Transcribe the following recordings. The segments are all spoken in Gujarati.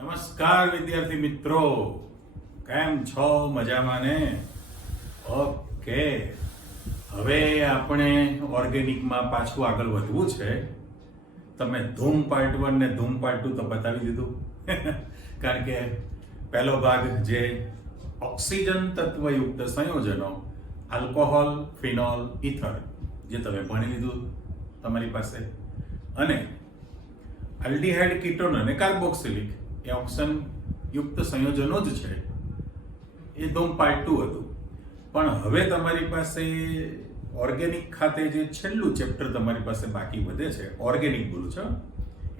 નમસ્કાર વિદ્યાર્થી મિત્રો, કેમ છો? મજામાં ને? ઓકે, હવે આપણે ઓર્ગેનિકમાં પાછું આગળ વધવું છે. તમે ધૂમ પાર્ટ 1 ને ધૂમ પાર્ટ 2 તો બતાવી દીધું કારણ કે પહેલો ભાગ જે ઓક્સિજન તત્વયુક્ત સંયોજનો આલ્કોહોલ, ફિનોલ, ઇથર જે તમે ભણી લીધું તમારી પાસે, અને આલ્ડીહાઇડ, કીટોન અને કાર્બોક્સિલિક એ ઓક્સન યુક્ત સંયોજનો જ છે. એ ધૂમ પાર્ટ 2 હતું. પણ હવે તમારી પાસે ઓર્ગેનિક ખાતે જે છેલ્લું ચેપ્ટર તમારી પાસે બાકી વધે છે, ઓર્ગેનિક બોલું છું,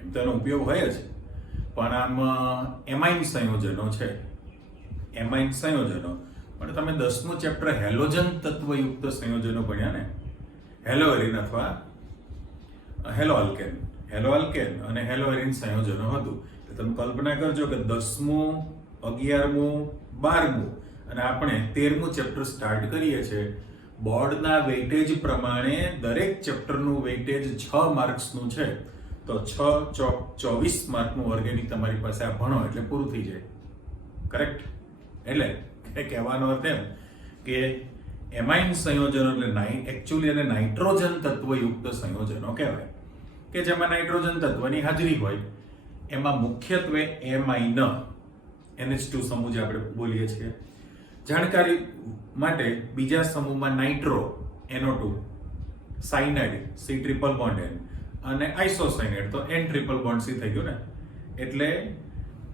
એમ તો એનો ઉપયોગ હોય જ, પણ આમાં એમાઇન સંયોજનો છે. એમાઇન સંયોજનો, પણ તમે 10મું ચેપ્ટર હેલોજન તત્વયુક્ત સંયોજનો ભણ્યા ને, હેલોએરિન અથવા હેલો આલ્કેન અને હેલોએરિન સંયોજનો હતું. તમે કલ્પના કરજો કે 10મું, 11મું, 12મું અને આપણે 13મું ચેપ્ટર સ્ટાર્ટ કરીએ છીએ. બોર્ડના વેઇટેજ પ્રમાણે દરેક ચેપ્ટરનું વેઇટેજ 6 માર્ક્સનું છે, તો 6 ચોક 24 માર્કનું ઓર્ગેનિક તમારી પાસે આ ભણો એટલે પૂરું થઈ જાય. કરેક્ટ? એટલે કહેવાનો અર્થ એમ કે એમાઇન સંયોજનો એટલે એકચ્યુઅલી એને નાઇટ્રોજન તત્વયુક્ત સંયોજનો કહેવાય, કે જેમાં નાઇટ્રોજન તત્વની હાજરી હોય. એમાં મુખ્યત્વે એમાઇન, NH2 સમૂહ જે આપણે બોલીએ છીએ. જાણકારી માટે બીજા સમૂહમાં nitro, NO2, cyanide, C triple bond N, અને આઇસોસાયનાઇડ તો N ટ્રિપલ બોન્ડ C થઈ ગયું ને. એટલે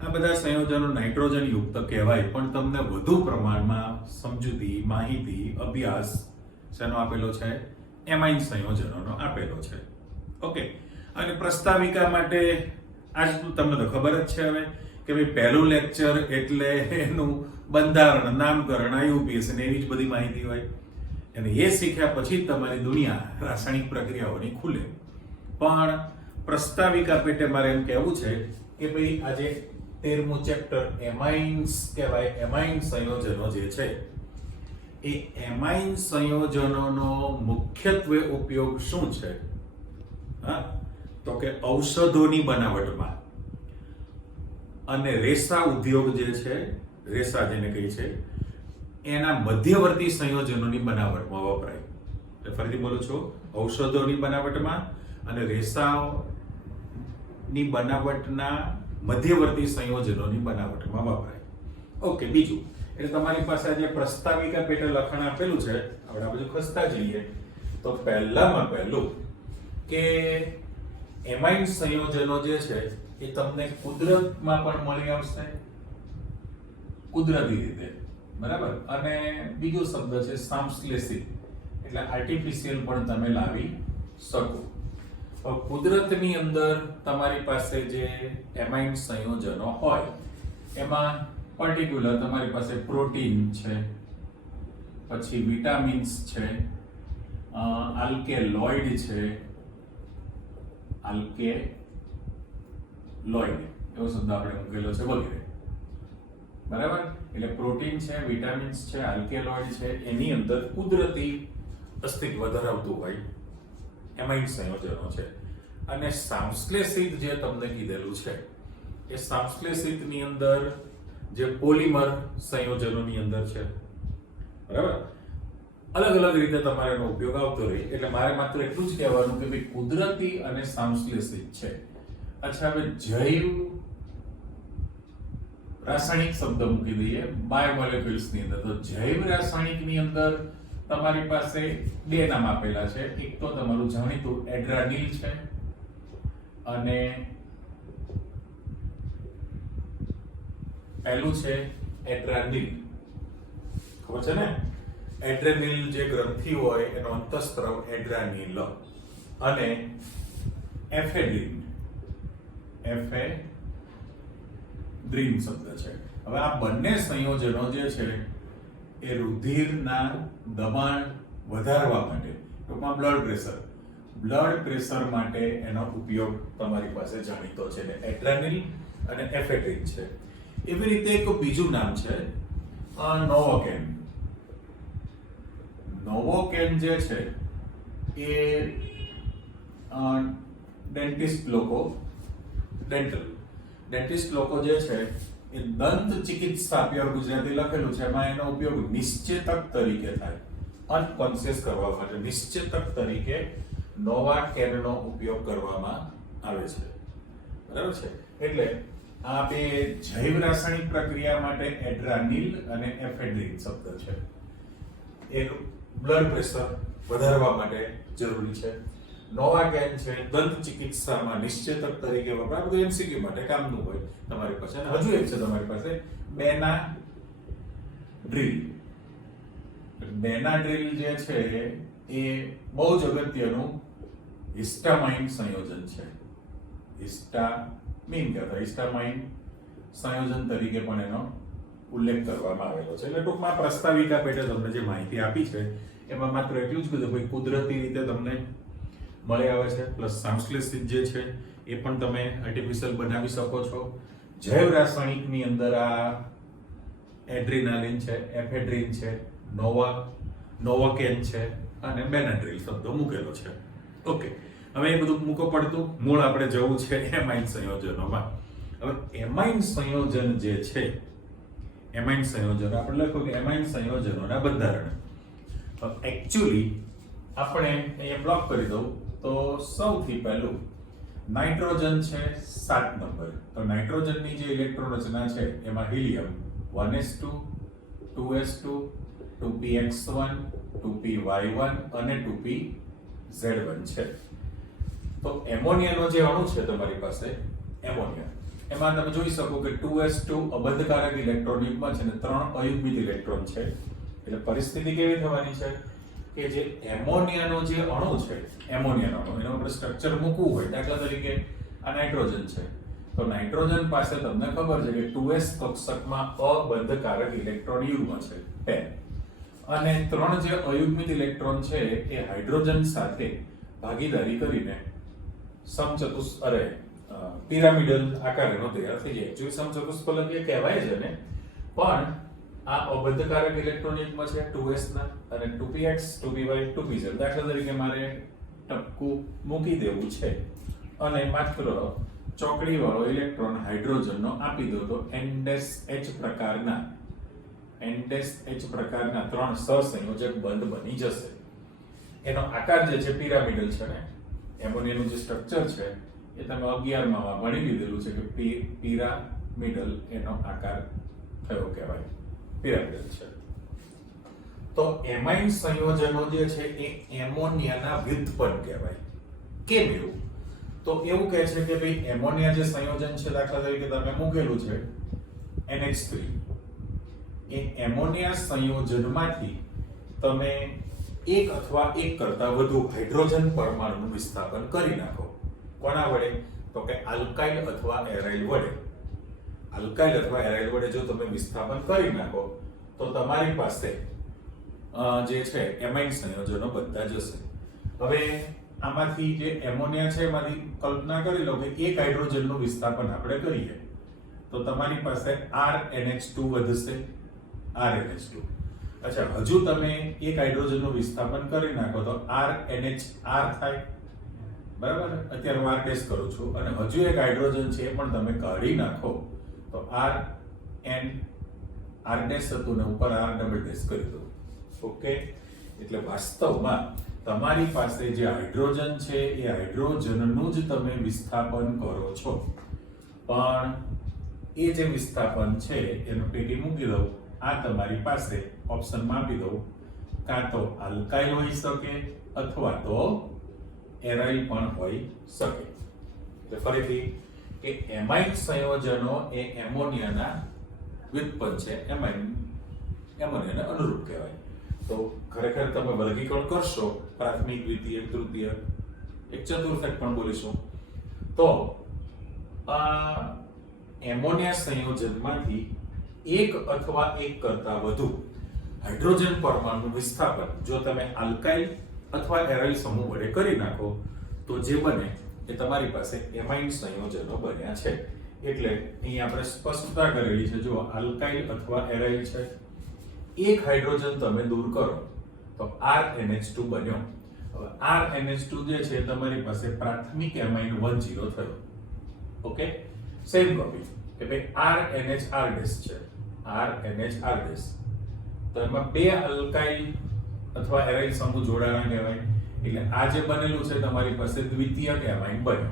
આ બધા સંયોજનો નાઇટ્રોજન યુક્ત કહેવાય, પણ તમને વધુ પ્રમાણમાં સમજૂતી, માહિતી, અભ્યાસ શેનો આપેલો છે? એમાઇન સંયોજનોનો આપેલો છે. ઓકે, અને પ્રસ્તાવિકા માટે આજ તમને તો ખબર જ છે હવે કે ભાઈ પહેલું લેક્ચર એટલે એનું બંધારણ, નામકરણ, IUPAC ને એવી જ બધી માહિતી હોય. અને એ શીખ્યા પછી તમારી દુનિયા રાસાયણિક પ્રક્રિયાઓની ખુલે. પણ પ્રસ્તાવિકા પેટે મારે એમ કહેવું છે કે ભાઈ આજે 13મું ચેપ્ટર એમાઇન્સ કહેવાય. એમાઇન સંયોજનો જે છે એ એમાઇન સંયોજનોનો મુખ્યત્વે ઉપયોગ શું છે? હા, તો કે ઔષધોની બનાવટમાં અને રેસા ઉદ્યોગ જે છે, રેસા જેને કહે છે, એના મધ્યવર્તી સંયોજનોની બનાવટમાં વપરાય. ફરીથી બોલું છું, ઔષધોની બનાવટમાં અને રેસાની બનાવટના મધ્યવર્તી સંયોજનોની બનાવટમાં વપરાય. ઓકે, બીજું એટલે તમારી પાસે જે પ્રસ્તાવિકા પેટે લખાણ આપેલું છે, આપણે આ બધું ખસતા જઈએ તો પહેલામાં પહેલું કે એમાઇન સંયોજનો જે છે એ તમને કુદરતમાં પણ મળી આવશે, કુદરતી રીતે, બરાબર. અને બીજો શબ્દ છે સામશ્લેષિત, એટલે આર્ટિફિશિયલ પણ તમે લાવી શકો. કુદરતની અંદર તમારી પાસે જે એમાઇન સંયોજનો હોય એમાં પર્ટિક્યુલર તમારી પાસે પ્રોટીન છે, પછી વિટામિન્સ છે, આલ્કેલોઇડ છે, આલ્કેલોઇડ એવો શબ્દ આપણે મૂકેલો છે વગેરે, બરાબર. એટલે પ્રોટીન છે, વિટામિન્સ છે, આલ્કેલોઇડ છે, એની અંદર કુદરતી અસ્તિત્વ ધરાવતું હોય એમાઇન સંયોજનો છે. અને સામશ્લેષિત જે તમને કીધેલું છે એ સામશ્લેષિતની અંદર જે પોલિમર સંયોજનોની અંદર છે, બરાબર. અલગ અલગ રીતે તમારે એનો ઉપયોગ આવતો રહે. એટલે મારે માત્ર એટલું જ કહેવાનું કે ભાઈ કુદરતી અને સામશ્લેષિત છે. અચ્છા, હવે જૈવ રાસાયણિક શબ્દ મૂકી દઈએ બાયોમોલેક્યુલ્સ ની અંદર. તો જૈવ રાસાયણિક ની અંદર તમારી પાસે બે નામ આપેલા છે. એક તો તમારું જાણીતું એડ્રાનિલ છે અને પહેલું છે એડ્રાનિલ. ખબર છે ને? એડ્રેનિલ જે ગ્રંથિ હોય એનો અંતઃસ્ત્રાવ એડ્રાનિલ, અને એફેડ્રિન શબ્દ છે. હવે આ બંને સંયોજનો જે છે એ રુધિરના દબાણ વધારવા માટે, ટૂંકમાં બ્લડ પ્રેશર માટે એનો ઉપયોગ તમારી પાસે જાણીતો છે. એડ્રાનિલ અને એફેડ્રિન છે. એવી રીતે એક બીજું નામ છે નોવોકેન. નોવોકેન જે છે એ ડેન્ટિસ્ટ લોકો, ડેન્ટલ ડેન્ટિસ્ટ લોકો જે છે એ દંત ચિકિત્સા પ્યોર ગુજરાતી લખેલું છે એમાં એનો ઉપયોગ નિશ્ચેતક તરીકે થાય, અનકોન્શિયસ કરવા માટે નિશ્ચેતક તરીકે નોવાકેનનો ઉપયોગ કરવામાં આવે છે. બરાબર છે. એટલે આ બે જૈવ રાસાયણિક પ્રક્રિયા માટે એડ્રાનિલ અને એફેડ્રિન શબ્દ છે. એક બ્લડ પ્રેશર વધારવા માટે જરૂરી છે. નોવાકેન છે દંત ચિકિત્સામાં નિશ્ચેતક તરીકે વપરાય. બધું એમસીક્યુ માટે કામનું હોય તમારી પાસે. અને હજુ એક છે તમારી પાસે બેનાડ્રીલ. બેનાડ્રીલ જે છે એ બહુ જ અગત્યનું હિસ્ટામાઇન સંયોજન છે. હિસ્ટામાઇન સંયોજન તરીકે પણ એનો ઉલ્લેખ કરવામાં આવેલો છે. એટલે ટૂંકમાં પ્રસ્તાવિકા પેટે તમને જે માહિતી આપી છે એમાં માત્ર એટલું જ કીધું ભાઈ કુદરતી રીતે તમને મળી આવે છે, પ્લસ સંશ્લેષિત જે છે એ પણ તમે આર્ટિફિશિયલ બનાવી શકો છો. જૈવ રાસાયણિકની અંદર આ એડ્રીનાલિન છે, એફેડ્રિન છે, નોવાકેન છે અને બેનાડ્રીલ શબ્દો મૂકેલો છે. ઓકે, હવે એ બધું મૂકો પડતું મૂળ આપણે જવું છે એમાઇન સંયોજનોમાં. હવે એમાઇન સંયોજન જે છે, એમાઇન સંયોજન આપણે લખો કે એમાઇન સંયોજનોના બંધારણ. એકચ્યુઅલી આપણે અહીંયા બ્લોક કરી દઉં તો સૌથી પહેલું નાઇટ્રોજન છે 7 નંબર. તો નાઇટ્રોજનની જે ઇલેક્ટ્રોન રચના છે એમાં helium 1s2 2s2 2px1 2py1 અને 2pz1 છે. તો એમોનિયાનો જે અણુ છે તમારી પાસે એમોનિયા, એમાં તમે જોઈ શકો કે 2s2 અબંધકારક ઇલેક્ટ્રોન યુગ્મ છે અને 3 અયુગ્મિત ઇલેક્ટ્રોન છે. એટલે પરિસ્થિતિ કેવી થવાની છે કે જે એમોનિયાનો જે અણુ છે, એમોનિયાનો અણુ એનો આપણે સ્ટ્રક્ચર મૂકવું હોય, દાખલા તરીકે આ નાઇટ્રોજન છે, તો નાઇટ્રોજન પાસે તમને ખબર છે કે 2s કક્ષકમાં અબંધકારક ઇલેક્ટ્રોન યુગ્મ છે પેર, અને 3 જે અયુગ્મિત ઇલેક્ટ્રોન છે એ હાઇડ્રોજન સાથે ભાગીદારી કરીને પિરામિડલ આકારનો તૈયાર થઈ જાય. જો સમચતુષ્ફલકીય કહેવાય છે ને, પણ આ અબંધકારક ઇલેક્ટ્રોન યુગ્મ છે 2s ના અને 2px 2py 2pz. દાખલા તરીકે મારે ટપકું મૂકી દેવું છે અને માત્ર ચોકડી વાળો ઇલેક્ટ્રોન હાઇડ્રોજનનો આપી દો તો NH પ્રકારના 3 સહસંયોજક બંધ બની જશે. એનો આકાર જે છે પિરામિડલ છે ને, એમોનિયાનું જે સ્ટ્રક્ચર છે એ તમે 11 માં ભણી લીધેલું છે કે પિરામિડલ એનો આકાર થયો કહેવાય, પિરામિડલ છે. તો એમાઇન સંયોજનો જે છે એ એમોનિયાના વ્યુત્પન્ન કહેવાય. કેમ એવું? તો એવું કહે છે કે ભાઈ એમોનિયા જે સંયોજન છે, દાખલા તરીકે તમે મૂકેલું છે NH3, એ એમોનિયા સંયોજનમાંથી તમે એક અથવા એક કરતા વધુ હાઇડ્રોજન પરમાણુનું વિસ્થાપન કરી નાખો. કોના વડે? તો કે આલ્કાઇલ અથવા એરાઇલ વડે. આલ્કાઇલ અથવા એરાઇલ વડે જો તમે વિસ્થાપન કરી નાખો તો તમારી પાસે જે છે એમાઇન સંયોજનો બનતા જશે. હવે આમાંથી જે એમોનિયા છે એમાંથી કલ્પના કરી લો કે એક હાઇડ્રોજનનું વિસ્થાપન આપણે કરીએ તો તમારી પાસે RNH2 વધશે, RNH2. અચ્છા, હજુ તમે એક હાઇડ્રોજનનું વિસ્થાપન કરી નાખો તો RNHR થાય. બરાબર? અત્યારે હું R ટેસ્ટ કરું છું અને હજુ એક હાઇડ્રોજન છે એ પણ તમે કાઢી નાખો તો R ડેશ હતું ને ઉપર R ડબલ ડેશ કરી દો. ઓકે, એટલે વાસ્તવમાં તમારી પાસે જે હાઇડ્રોજન છે એ હાઇડ્રોજનનું જ તમે વિસ્થાપન કરો છો, પણ એ જે વિસ્થાપન છે એનો પેટી મૂકી દઉં. આ તમારી પાસે ઓપ્શનમાં આપી દઉં, કાં તો આલ્કાઇલ હોઈ શકે અથવા તો એરાઇલ પણ હોઈ શકે. એટલે ફરીથી કે એમાઇન સંયોજનો એ એમોનિયાના વ્યુત્પન્ન છે, એમોનિયાને અનુરૂપ કહેવાય. તો ખરેખર તમે વર્ગીકરણ કરશો પ્રાથમિક, દ્વિતીય, તૃતીય, એક ચતુર્થક પણ બોલીશું, તો આ એમોનિયા સંયોજનમાંથી એક અથવા એક કરતા વધુ હાઇડ્રોજન પરમાણુનું વિસ્થાપન જો તમે આલ્કાઇલ અથવા એરાઇલ સમૂહ વડે કરી નાખો તો જે બને એ તમારી પાસે એમાઇન સંયોજનો બન્યા છે. એટલે અહીં આપણે સ્પષ્ટતા કરેલી છે. જો આલ્કાઇલ અથવા એરાઇલ છે, એક હાઇડ્રોજન તમે દૂર કરો તો RNH2 બન્યો. હવે RNH2 જે છે તમારી પાસે પ્રાથમિક એમાઇન 10 થયો. ઓકે, સેમ કોપી કે ભાઈ RNH છે, RNH તો એમાં બે અલ્કાઇલ અથવા એરાઇલ સમૂહ જોડાણા કહેવાય. એટલે આ જે બનેલું છે તમારી પાસે દ્વિતીયક એમાઇન બને.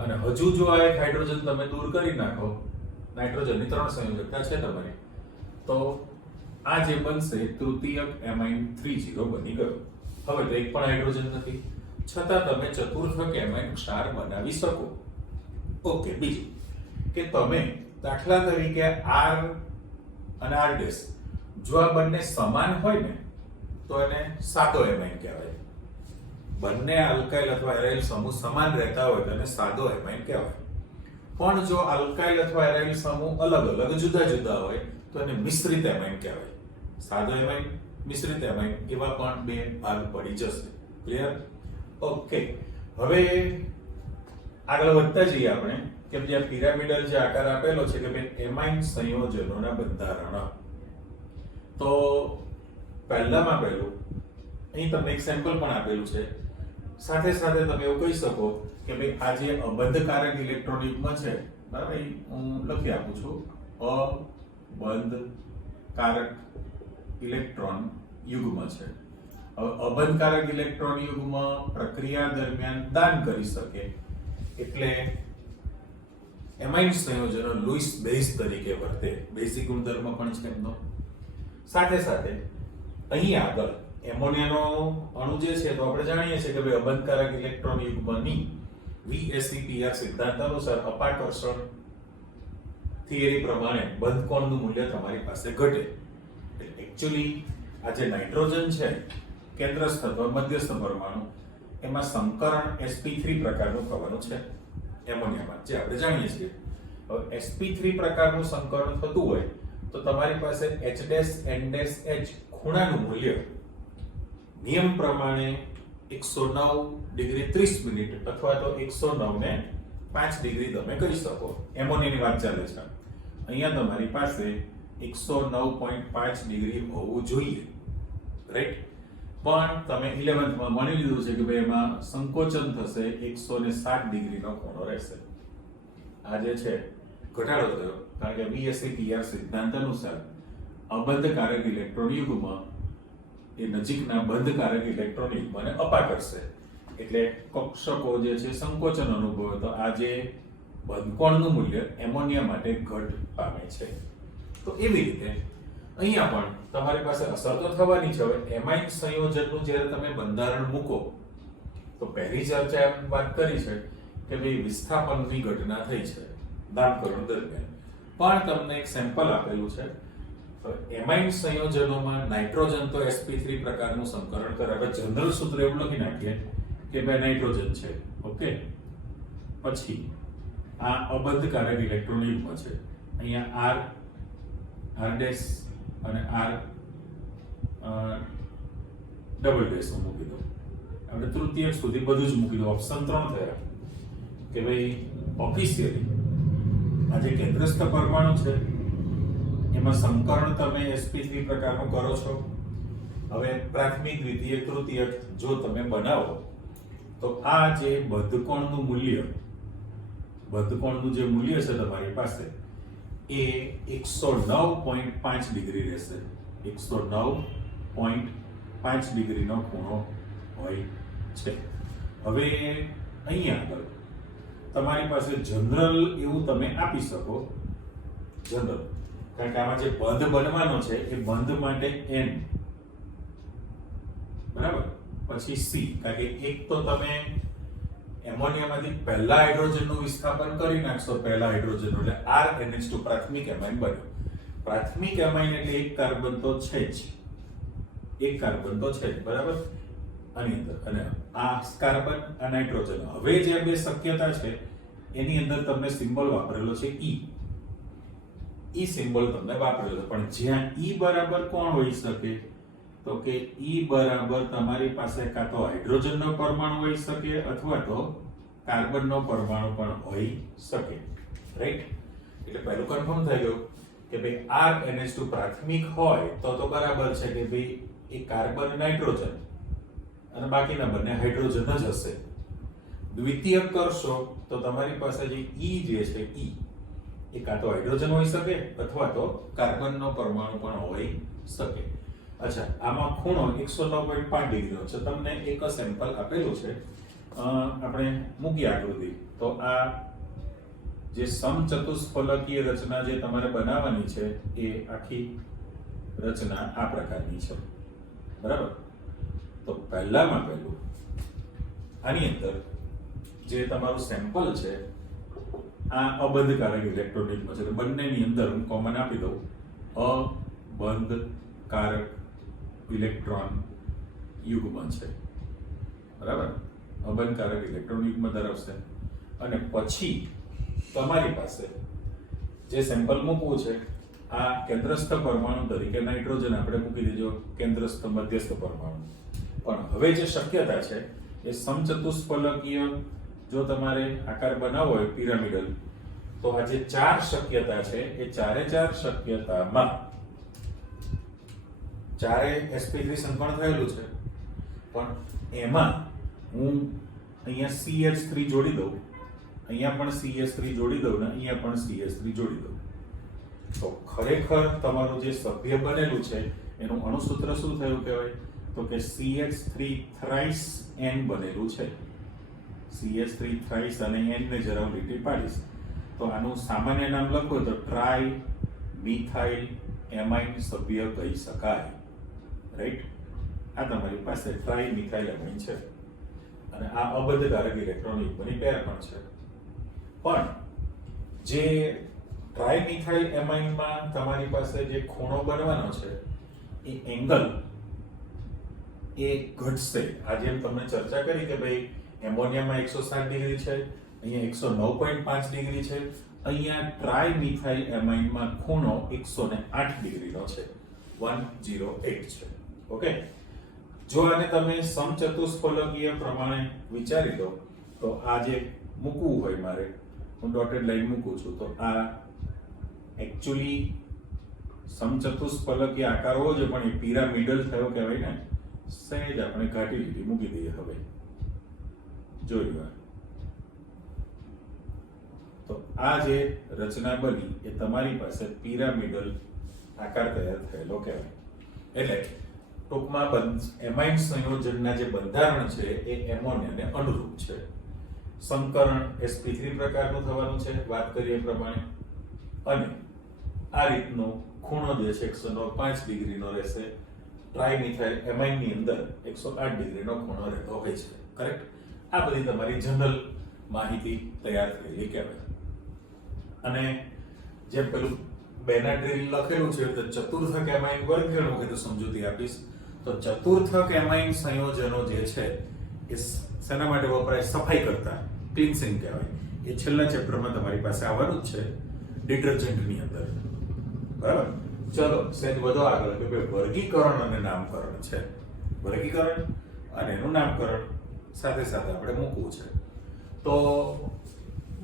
અને હજુ જો આ એક હાઇડ્રોજન તમે દૂર કરી નાખો, નાઇટ્રોજનની 3 સંયોજકતા છે તમારી, તો આ જે બનશે તૃતીયક એમાઇન 30 બની ગયો. હવે તો એક પણ હાઇડ્રોજન નથી, છતાં તમે ચતુર્થક એમાઇન ક્ષાર બનાવી શકો. ઓકે, બીજું કે તમે દાખલા તરીકે R અને R જો આ બંને સમાન હોય ને તો એને સાદો એમાઇન કહેવાય. બંને આલ્કાઇલ અથવા એરાઇલ સમૂહ સમાન રહેતા હોય તો એને સાદો એમાઇન કહેવાય. પણ જો આલ્કાઇલ અથવા એરાઇલ સમૂહ અલગ અલગ જુદા જુદા હોય તો એને મિશ્રિત એમાઇન કહેવાય. સાદો એમાઇન, મિશ્રિત એમાઇન એવા પણ બે ભાગ પડી જશે. ક્લિયર? ઓકે, હવે આગળ વધતા જઈએ આપણે કે જે પિરામિડલ જે આકાર આપેલો છે કે ભાઈ એમાઇન સંયોજનોના બંધારણ. તો પહેલામાં પહેલું અહીં તમને એક સેમ્પલ પણ આપેલું છે. સાથે સાથે તમે એવું કહી શકો કે ભાઈ આ જે અબંધકારક ઇલેક્ટ્રોન યુગ્મ છે, બરાબર, હું લખી આપું છું, અબંધકારક ઇલેક્ટ્રોન યુગ્મ છે. હવે અબંધકારક ઇલેક્ટ્રોન યુગ્મ પ્રક્રિયા દરમિયાન દાન કરી શકે એટલે એમાઇન સંયોજનો લુઈસ બેઝ તરીકે વર્તે. બેઝિક ગુણધર્મ પણ છે એમનો. સાથે સાથે અહીં આગળ એમોનિયાનો અણુ જે છે તો આપણે જાણીએ છીએ કે ભાઈ અબંધકારક ઇલેક્ટ્રોન યુગ્મની VSEPR સિદ્ધાંત અનુસાર અપાકર્ષણ થિયરી પ્રમાણે બંધ કોણનું મૂલ્ય તમારી પાસે ઘટે. એકચ્યુઅલી આ જે નાઇટ્રોજન છે કેન્દ્રસ્થ અથવા મધ્યસ્થ પરમાણુ, એમાં સંકરણ sp3 પ્રકારનું થવાનું છે એમોનિયામાં, જે આપણે જાણીએ છીએ. હવે sp3 પ્રકારનું સંકરણ થતું હોય તો તમારી પાસે H-N-H ખૂણાનું મૂલ્ય નિયમ પ્રમાણે 109 ડિગ્રી 30 મિનિટ અથવા તો 109 ને 5 ડિગ્રી તમે કરી શકો. એમોનિયાની વાત ચાલે છે. અહીંયા તમારી પાસે 109.5 ડિગ્રી હોવું જોઈએ, રાઈટ? પણ તમે 11th માં માની લીધું છે કે ભાઈ એમાં સંકોચન થશે, 107 ડિગ્રીનો ખૂણો રહેશે. આ જે છે ઘટાડો થયો કારણ કે VSEPR સિદ્ધાંત અનુસાર અબંધકારક ઇલેક્ટ્રોન યુગ્મ એ નજીકના બંધકારક ઇલેક્ટ્રોન યુગ્મને અપા કરશે. એટલે કક્ષકો જે છે સંકોચન અનુભવે તો આ જે બંધકોણનું મૂલ્ય એમોનિયા માટે ઘટ પામે છે. તો એવી રીતે અહીંયા પણ તમારી પાસે અસર તો થવાની છે. હવે એમાઇન સંયોજનનું જ્યારે તમે બંધારણ મૂકો તો પહેલી ચર્ચા વાત કરી છે કે ભાઈ વિસ્થાપનની ઘટના થઈ છે નામકરણ દરમિયાન. પણ તમને એક સેમ્પલ આપેલું છે. એમાઇન સંયોજનોમાં નાઇટ્રોજન તો sp3 પ્રકારનું સંકરણ કરે. હવે જનરલ સૂત્ર એવું લખી નાખીએ કે ભાઈ નાઇટ્રોજન છે, ઓકે. પછી આ અબંધકારક ઇલેક્ટ્રોન યુગ્મ છે. અહીંયા R અને R ડબલ ડેશ મૂકી દો. આપણે તૃતીયક સુધી બધું જ મૂકી દો. ઓપ્શન 3 થયા કે ભાઈ ઓફિશિયલી આ જે કેન્દ્રસ્થ પરમાણુ છે એમાં સંકરણ તમે sp3 પ્રકારનું કરો છો. હવે પ્રાથમિક, દ્વિતીયક, તૃતીયક જો તમે બનાવો તો આ જે બંધકોણનું જે મૂલ્ય છે તમારી પાસે એ 109.5 ડિગ્રી રહેશે. 109.5 ડિગ્રીનો ખૂણો હોય છે. હવે અહીંયા આગળ તમારી પાસે જનરલ એવું તમે આપી શકો, જનરલ, કારણ કે આમાં જે બંધ બનવાનો છે એ બંધ માટે N, બરાબર, પછી C, કારણ કે એક તો તમે એમોનિયામાંથી પહેલા હાઇડ્રોજનનું વિસ્થાપન કરી નાખશો, પહેલા હાઇડ્રોજન એટલે RNH2 પ્રાથમિક એમાઇન બન્યો. પ્રાથમિક એમાઇન એટલે એક કાર્બન તો છે જ, બરાબર, આની અંદર. અને આ કાર્બન, આ નાઇટ્રોજન. હવે જે બે શક્યતા છે એની અંદર તમને સિમ્બોલ વાપરેલો છે E સિમ્બોલ તમને વાપરેલો, પણ જ્યાં E બરાબર કોણ હોઈ શકે તો કે E બરાબર તમારી પાસે કાં તો હાઇડ્રોજનનો પરમાણુ હોઈ શકે અથવા તો કાર્બનનો પરમાણુ પણ હોઈ શકે, રાઈટ? એટલે પહેલું કન્ફર્મ થઈ ગયું કે ભાઈ RNH2 પ્રાથમિક હોય તો બરાબર છે કે ભાઈ એ કાર્બન, નાઇટ્રોજન અને બાકીના બંને હાઇડ્રોજન જ હશે. દ્વિતીયક કરશો તો તમારી પાસે જે ઈ જે છે ઈ એ કાં તો હાઇડ્રોજન હોઈ શકે અથવા તો કાર્બનનો પરમાણુ પણ હોઈ શકે. અચ્છા, આમાં ખૂણો 109.5 ડિગ્રીનો છે. તમને એક સેમ્પલ આપેલું છે, આપણે મૂકી આકૃતિ. તો આ જે સમચતુષ્ફલકીય રચના જે તમારે બનાવવાની છે એ આખી રચના આ પ્રકારની છે, બરાબર. તો પહેલામાં પહેલું આની અંદર જે તમારું સેમ્પલ છે આ અબંધકારક ઇલેક્ટ્રોનિકમાં છે. તો બંનેની અંદર હું કોમન આપી દઉં, અબંધકારક ઇલેક્ટ્રોન યુગ્મ છે, બરાબર. અબંધકારક ઇલેક્ટ્રોન યુગ્મ ધરાવશે. અને પછી તમારી પાસે જે સેમ્પલ મૂકવું છે આ કેન્દ્રસ્થ પરમાણુ તરીકે નાઇટ્રોજન આપણે મૂકી દેજો, કેન્દ્રસ્થ મધ્યસ્થ પરમાણુ. પણ હવે જે શક્યતા છે એ સમચતુષ્ફલકીય જો તમારે આકાર બનાવવો હોય પિરામિડલ, તો આ જે 4 શક્યતા છે એ 4 શક્યતામાં ચારે sp3 સંકરણ થયેલું છે, પણ એમાં હું અહીંયા CH3 જોડી દઉં, અહીંયા પણ CH3 જોડી દઉં ને અહીંયા પણ CH3 જોડી દઉં, તો ખરેખર તમારું જે સભ્ય બનેલું છે એનું અણુસૂત્ર શું થયું કહેવાય? તો કે CH3 થ્રાઇસ N બનેલું છે. CH3 થ્રાઇસ અને N ને જરા હું લીટી પાડીશ તો આનું સામાન્ય નામ લખો તો ટ્રાય મિથાઇલ એમાઇન સભ્ય કહી શકાય, રાઈટ. આ તમારી પાસે ટ્રાય મિથાઇલ એમાઇન છે અને આ અબંધકારક ઇલેક્ટ્રોન યુગ્મની પેર પણ છે. પણ જે ટ્રાયમિથાઇલ એમાઇનમાં તમારી પાસે જે ખૂણો બનવાનો છે એ એંગલ એ ઘટશે. આ જેમ તમને ચર્ચા કરી કે ભાઈ એમોનિયામાં 107 ડિગ્રી છે, અહીંયા 109.5 ડિગ્રી છે, અહીંયા ટ્રાયમિથાઇલ એમાઇનમાં ખૂણો 108 ડિગ્રીનો છે, 108 છે. ઓકે, જો આને તમે સમચતુષ્ફલકીય પ્રમાણે વિચારી લો તો આ જે મૂકવું હોય મારે, હું ડોટેડ લાઈન મૂકું છું, તો આ એકચ્યુઅલી સમચતુષ્ફલકીય આકાર હોવો જોઈએ, પણ એ પિરામિડલ થયો કહેવાય ને. સહેજ આપણે ઘાટી લીટી મૂકી દઈએ. હવે જોયું, તો આ જે રચના બની એ તમારી પાસે પિરામિડલ આકાર તૈયાર થયેલો કહેવાય. એટલે ટૂંકમાં એમાઇન સંયોજનના જે બંધારણ છે એ એમોનિયાને અનુરૂપ છે. સંકરણ sp3 પ્રકારનું થવાનું છે વાત કરીએ પ્રમાણે, અને આ રીતનો ખૂણો જે છે 109.5 ડિગ્રીનો રહેશે. ટ્રાયમિથાઇલ એમાઇનની અંદર 108 ડિગ્રીનો ખૂણો રહેતો હોય છે, કરેક્ટ. આ બધી તમારી જનરલ માહિતી તૈયાર થયેલી કહેવાય. અને જેમ પેલું બેનાડ્રીલ લખેલું છે તો ચતુર્થક એમાઇન વર્ગીકરણ વખતે સમજૂતી આપીશ. તો ચતુર્થક એમાઇન સંયોજનો જે છે એ શેના માટે વપરાય? સફાઈ કરતા, ક્લિન્સિંગ કહેવાય. એ છેલ્લા ચેપ્ટરમાં તમારી પાસે આવવાનું જ છે ડિટર્જન્ટની અંદર, બરાબર. ચલો સેજ વધો આગળ કે ભાઈ વર્ગીકરણ અને નામકરણ છે. વર્ગીકરણ અને એનું નામકરણ સાથે સાથે આપણે મૂકવું છે. તો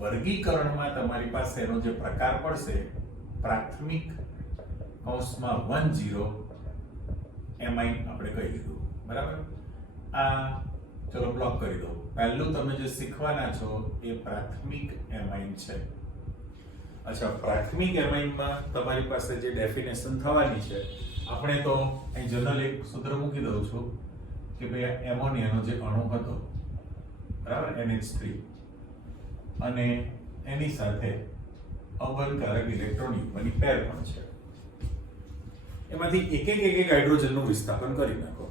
વર્ગીકરણમાં તમારી પાસે એનો જે પ્રકાર પડશે પ્રાથમિક કૌંસમાં 10 એમાઇન આપણે કહી દીધું, બરાબર. આ ચલો બ્લોક કરી દો. પહેલું તમે જે શીખવાના છો એ પ્રાથમિક એમાઇન છે. અચ્છા, પ્રાથમિક એમાઇનમાં તમારી પાસે જે ડેફિનેશન થવાની છે, આપણે તો અહીં જનરલ એક સૂત્ર મૂકી દઉં છું કે ભાઈ એમોનિયાનો જે અણુ હતો, બરાબર, NH3, અને એની સાથે અબંધકારક ઇલેક્ટ્રોન યુગ્મની પેર પણ છે. એમાંથી એક એક હાઇડ્રોજનનું વિસ્થાપન કરી નાખો.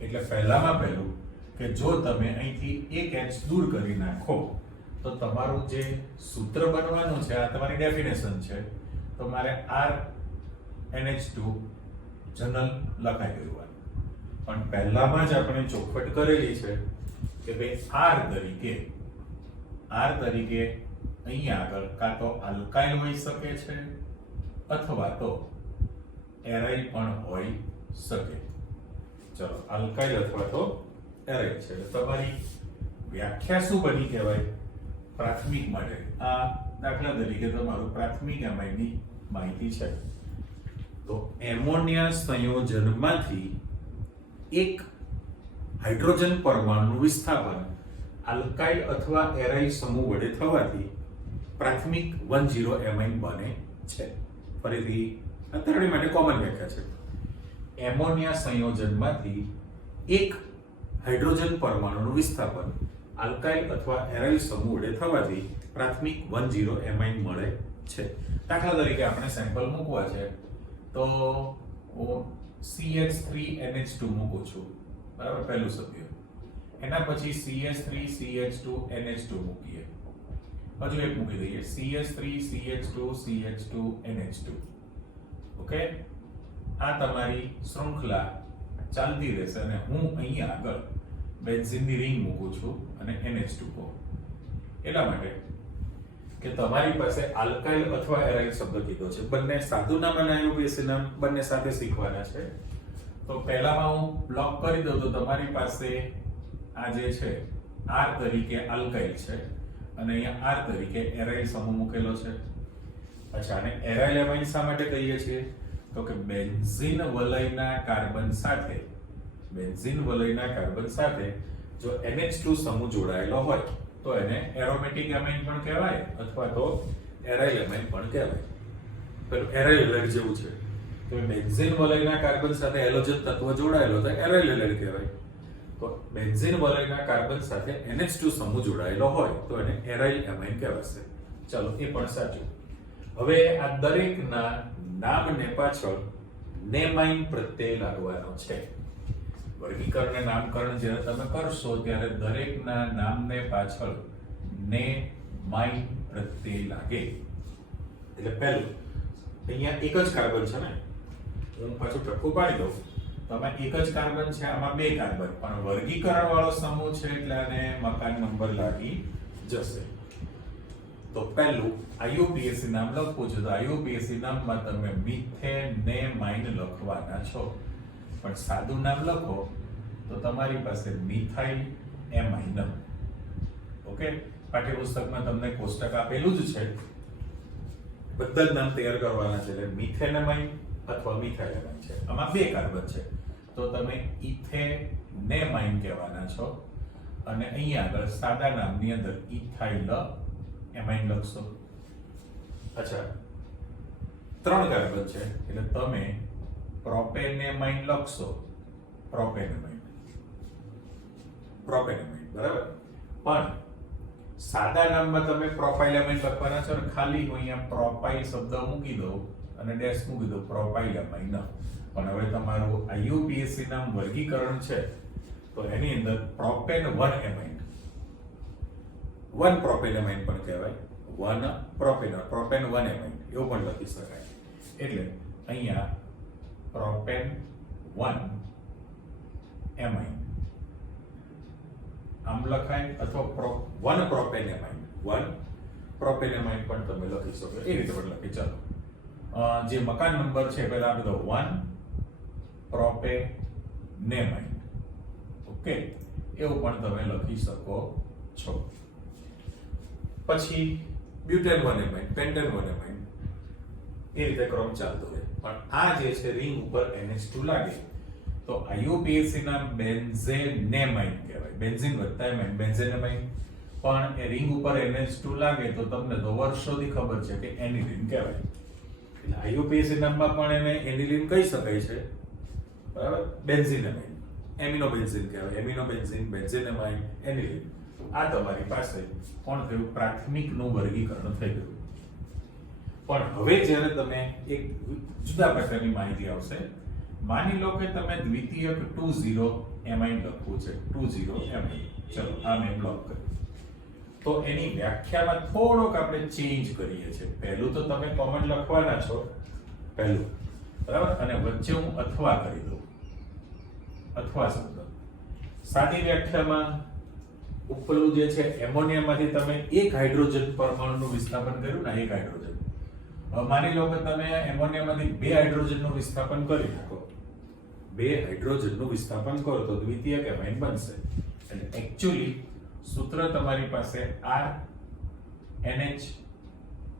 એટલે પહેલામાં પહેલું કે જો તમે અહીંથી એક H દૂર કરી નાખો તો તમારું જે સૂત્ર બનવાનું છે, આ તમારી ડેફિનેશન છે, તો મારે RNH2 જનરલ લખાઈ દેવાનું. પણ પહેલામાં જ આપણે ચોખવટ કરેલી છે કે ભાઈ R તરીકે અહીંયા આગળ કાં તો આલ્કાઇલ હોઈ શકે છે અથવા તો એરાઇલ પણ હોઈ શકે. ચલો, આલ્કાઇલ અથવા તો એરાઇલ છે. તમારી વ્યાખ્યા શું બની કહેવાય પ્રાથમિક માટે? આ દાખલા તરીકે તમારું પ્રાથમિક એમાઇનની માહિતી છે. તો એમોનિયા સંયોજનમાંથી એક હાઇડ્રોજન પરમાણુનું વિસ્થાપન આલ્કાઇલ અથવા એરાઇલ સમૂહ વડે થવાથી પ્રાથમિક 1,0 એમાઇન બને છે. ફરીથી આ ત્રણેય માટે કોમન વ્યાખ્યા છે. એમોનિયા સંયોજનમાંથી એક હાઇડ્રોજન પરમાણુનું વિસ્થાપન આલ્કાઇલ અથવા એરાઇલ સમૂહ વડે થવાથી પ્રાથમિક 1,0 એમાઇન મળે છે. દાખલા તરીકે આપણે સેમ્પલ મૂકવા છે તો હું CH3NH2 મૂકું છું, બરાબર, પહેલું સભ્ય. એના પછી CH3CH2NH2 મૂકીએ, હજુ એક મૂકી દઈએ CH3CH2CH2NH2. ઓકે, આ તમારી શૃંખલા ચાલતી રહેશે અને હું અહીંયા આગળ બેન્ઝીનની રિંગ મૂકું છું અને NH2 કહું. એટલા માટે કે તમારી પાસે આલ્કાઇલ અથવા એરાઇલ શબ્દ કીધો છે. બંને સાદું નામ અને IUPAC નામ બંને સાથે શીખવાના છે. તો પહેલામાં હું બ્લોક કરી દઉં તો તમારી પાસે આ જે છે R તરીકે આલ્કાઇલ છે અને અહીંયા R તરીકે એરાઇલ સમૂહ મૂકેલો છે. અચ્છા, અને એરાઇલ એમાઇન શા માટે કહીએ છીએ? તો કે બેન્ઝીન વલયના કાર્બન સાથે જો NH2 સમૂહ જોડાયેલો હોય તો એને એરોમેટિક એમાઇન પણ કહેવાય અથવા તો એરાઇલ એમાઇન પણ કહેવાય. પેલું એરાઇલ એલાઇડ જેવું છે. તો બેન્ઝીન વલયના કાર્બન સાથે હેલોજન તત્વ જોડાયેલો તો એરાઇલ એલાઇડ કહેવાય. તો બેન્ઝીન વલયના કાર્બન સાથે NH2 સમૂહ જોડાયેલો હોય તો એને એરાઇલ એમાઇન કહેવાશે. ચલો, એ પણ સાચું. હવે આ દરેકના નામને પાછળ નેમાઇન પ્રત્યય લાગવાનો છે. વર્ગીકરણ અને નામકરણ જ્યારે તમે કરશો ત્યારે દરેકના નામને પાછળ નેમાઇન પ્રત્યય લાગે. એટલે પહેલું અહીંયા એક જ કાર્બન છે ને, હું પાછું ટપકું પાડી દઉં તો આમાં એક જ કાર્બન છે, આમાં બે કાર્બન, પણ વર્ગીકરણ વાળો સમૂહ છે એટલે આને મકાન નંબર લાગી જશે. તો પહેલું IUPAC નામ લખવું છે તો IUPAC નામમાં તમે મિથેનેમાઇન લખવાના છો, પણ સાદું નામ લખો તો તમારી પાસે મિથાઇલ એમાઇન. ઓકે, પાઠ્યપુસ્તકમાં તમને કોષ્ટક આપેલું જ છે, બધા જ નામ તૈયાર કરવાના છે. એટલે મિથેનેમાઇન અથવા મિથાઇલ એમાઇન છે, આમાં બે કાર્બન છે તો તમે ઇથેનેમાઇન કહેવાના છો અને અહીંયા આગળ સાદા નામની અંદર ઇથાઇલ એમાઇન લખશો. અચ્છા, ત્રણ કાર્બન છે એટલે તમે પ્રોપેનેમાઇન લખશો. પ્રોપેનેમાઇન, બરાબર. પણ સાદા નામમાં તમે પ્રોપાઇલ એમાઇન લખવાના છો અને ખાલી હું અહીંયા પ્રોપાઇલ શબ્દ મૂકી દઉં અને ડેશ મૂકી દઉં, પ્રોપાઇલ એમાઇન. પણ હવે તમારું IUPAC નામ વર્ગીકરણ છે તો એની અંદર પ્રોપેન 1 એમાઇન, 1 પ્રોપેનેમાઇન પણ કહેવાય, 1 પ્રોપેન 1 એમાઇન એવું પણ લખી શકાય. એટલે અહીંયા પ્રોપેન 1 એમાઇન આમ લખાય અથવા 1 પ્રોપેનેમાઇન, 1 પ્રોપેનેમાઇન પણ તમે લખી શકો. એ રીતે પણ લખી. ચાલો, જે મકાન નંબર છે પહેલા આપણે 1 પ્રોપેનેમાઇન. ઓકે, એવું પણ તમે લખી શકો છો. પછી બ્યુટેન 1 એમાઇન, પેન્ટેન 1 એમાઇન, એ રીતે ક્રમ ચાલતો રહે. પણ આ જે છે રિંગ ઉપર NH2 લાગે તો IUPAC ના બેન્ઝેનેમાઇન કહેવાય. બેન્ઝીન વત્તા એમાઇન, બેન્ઝેનેમાઇન. પણ એ રિંગ ઉપર NH2 લાગે તો તમને તો વર્ષોથી ખબર છે કે એનિલિન કહેવાય. એટલે IUPAC નામમાં પણ એને એનિલિન કહી શકાય છે, બરાબર. બેન્ઝીનેમાઇન, એમિનો બેન્ઝીન કહેવાય, એમિનો બેન્ઝીન, બેન્ઝેનેમાઇન, એનિલિન. આ તમારી પાસે કોણ થયું? પ્રાથમિકનું વર્ગીકરણ થઈ ગયું. પણ હવે જ્યારે તમે એક જુદા પ્રકારની માહિતી આવશે, માની લો કે તમે દ્વિતીયક 2,0 એમાઇન લખવું છે, 2,0 એમાઇન. ચલો, આ મેં બ્લોક કર્યું. તો એની વ્યાખ્યામાં થોડોક આપણે ચેન્જ કરીએ છીએ. પહેલું તો તમે કોમન લખવાના છો, પહેલું, બરાબર, અને વચ્ચે હું અથવા કરી દઉં, અથવા શબ્દ. સાદી વ્યાખ્યામાં ઉપલું જે છે એમોનિયામાંથી તમે એક હાઇડ્રોજન પરમાણુનું વિસ્થાપન કર્યું ને, એક હાઇડ્રોજન. માની લો કે તમે એમોનિયામાંથી બે હાઇડ્રોજનનું વિસ્થાપન કરી શકો. બે હાઇડ્રોજનનું વિસ્થાપન કરો તો દ્વિતીયક એમાઇન બનશે. એટલે એક્ચ્યુઅલી સૂત્ર તમારી પાસે R NH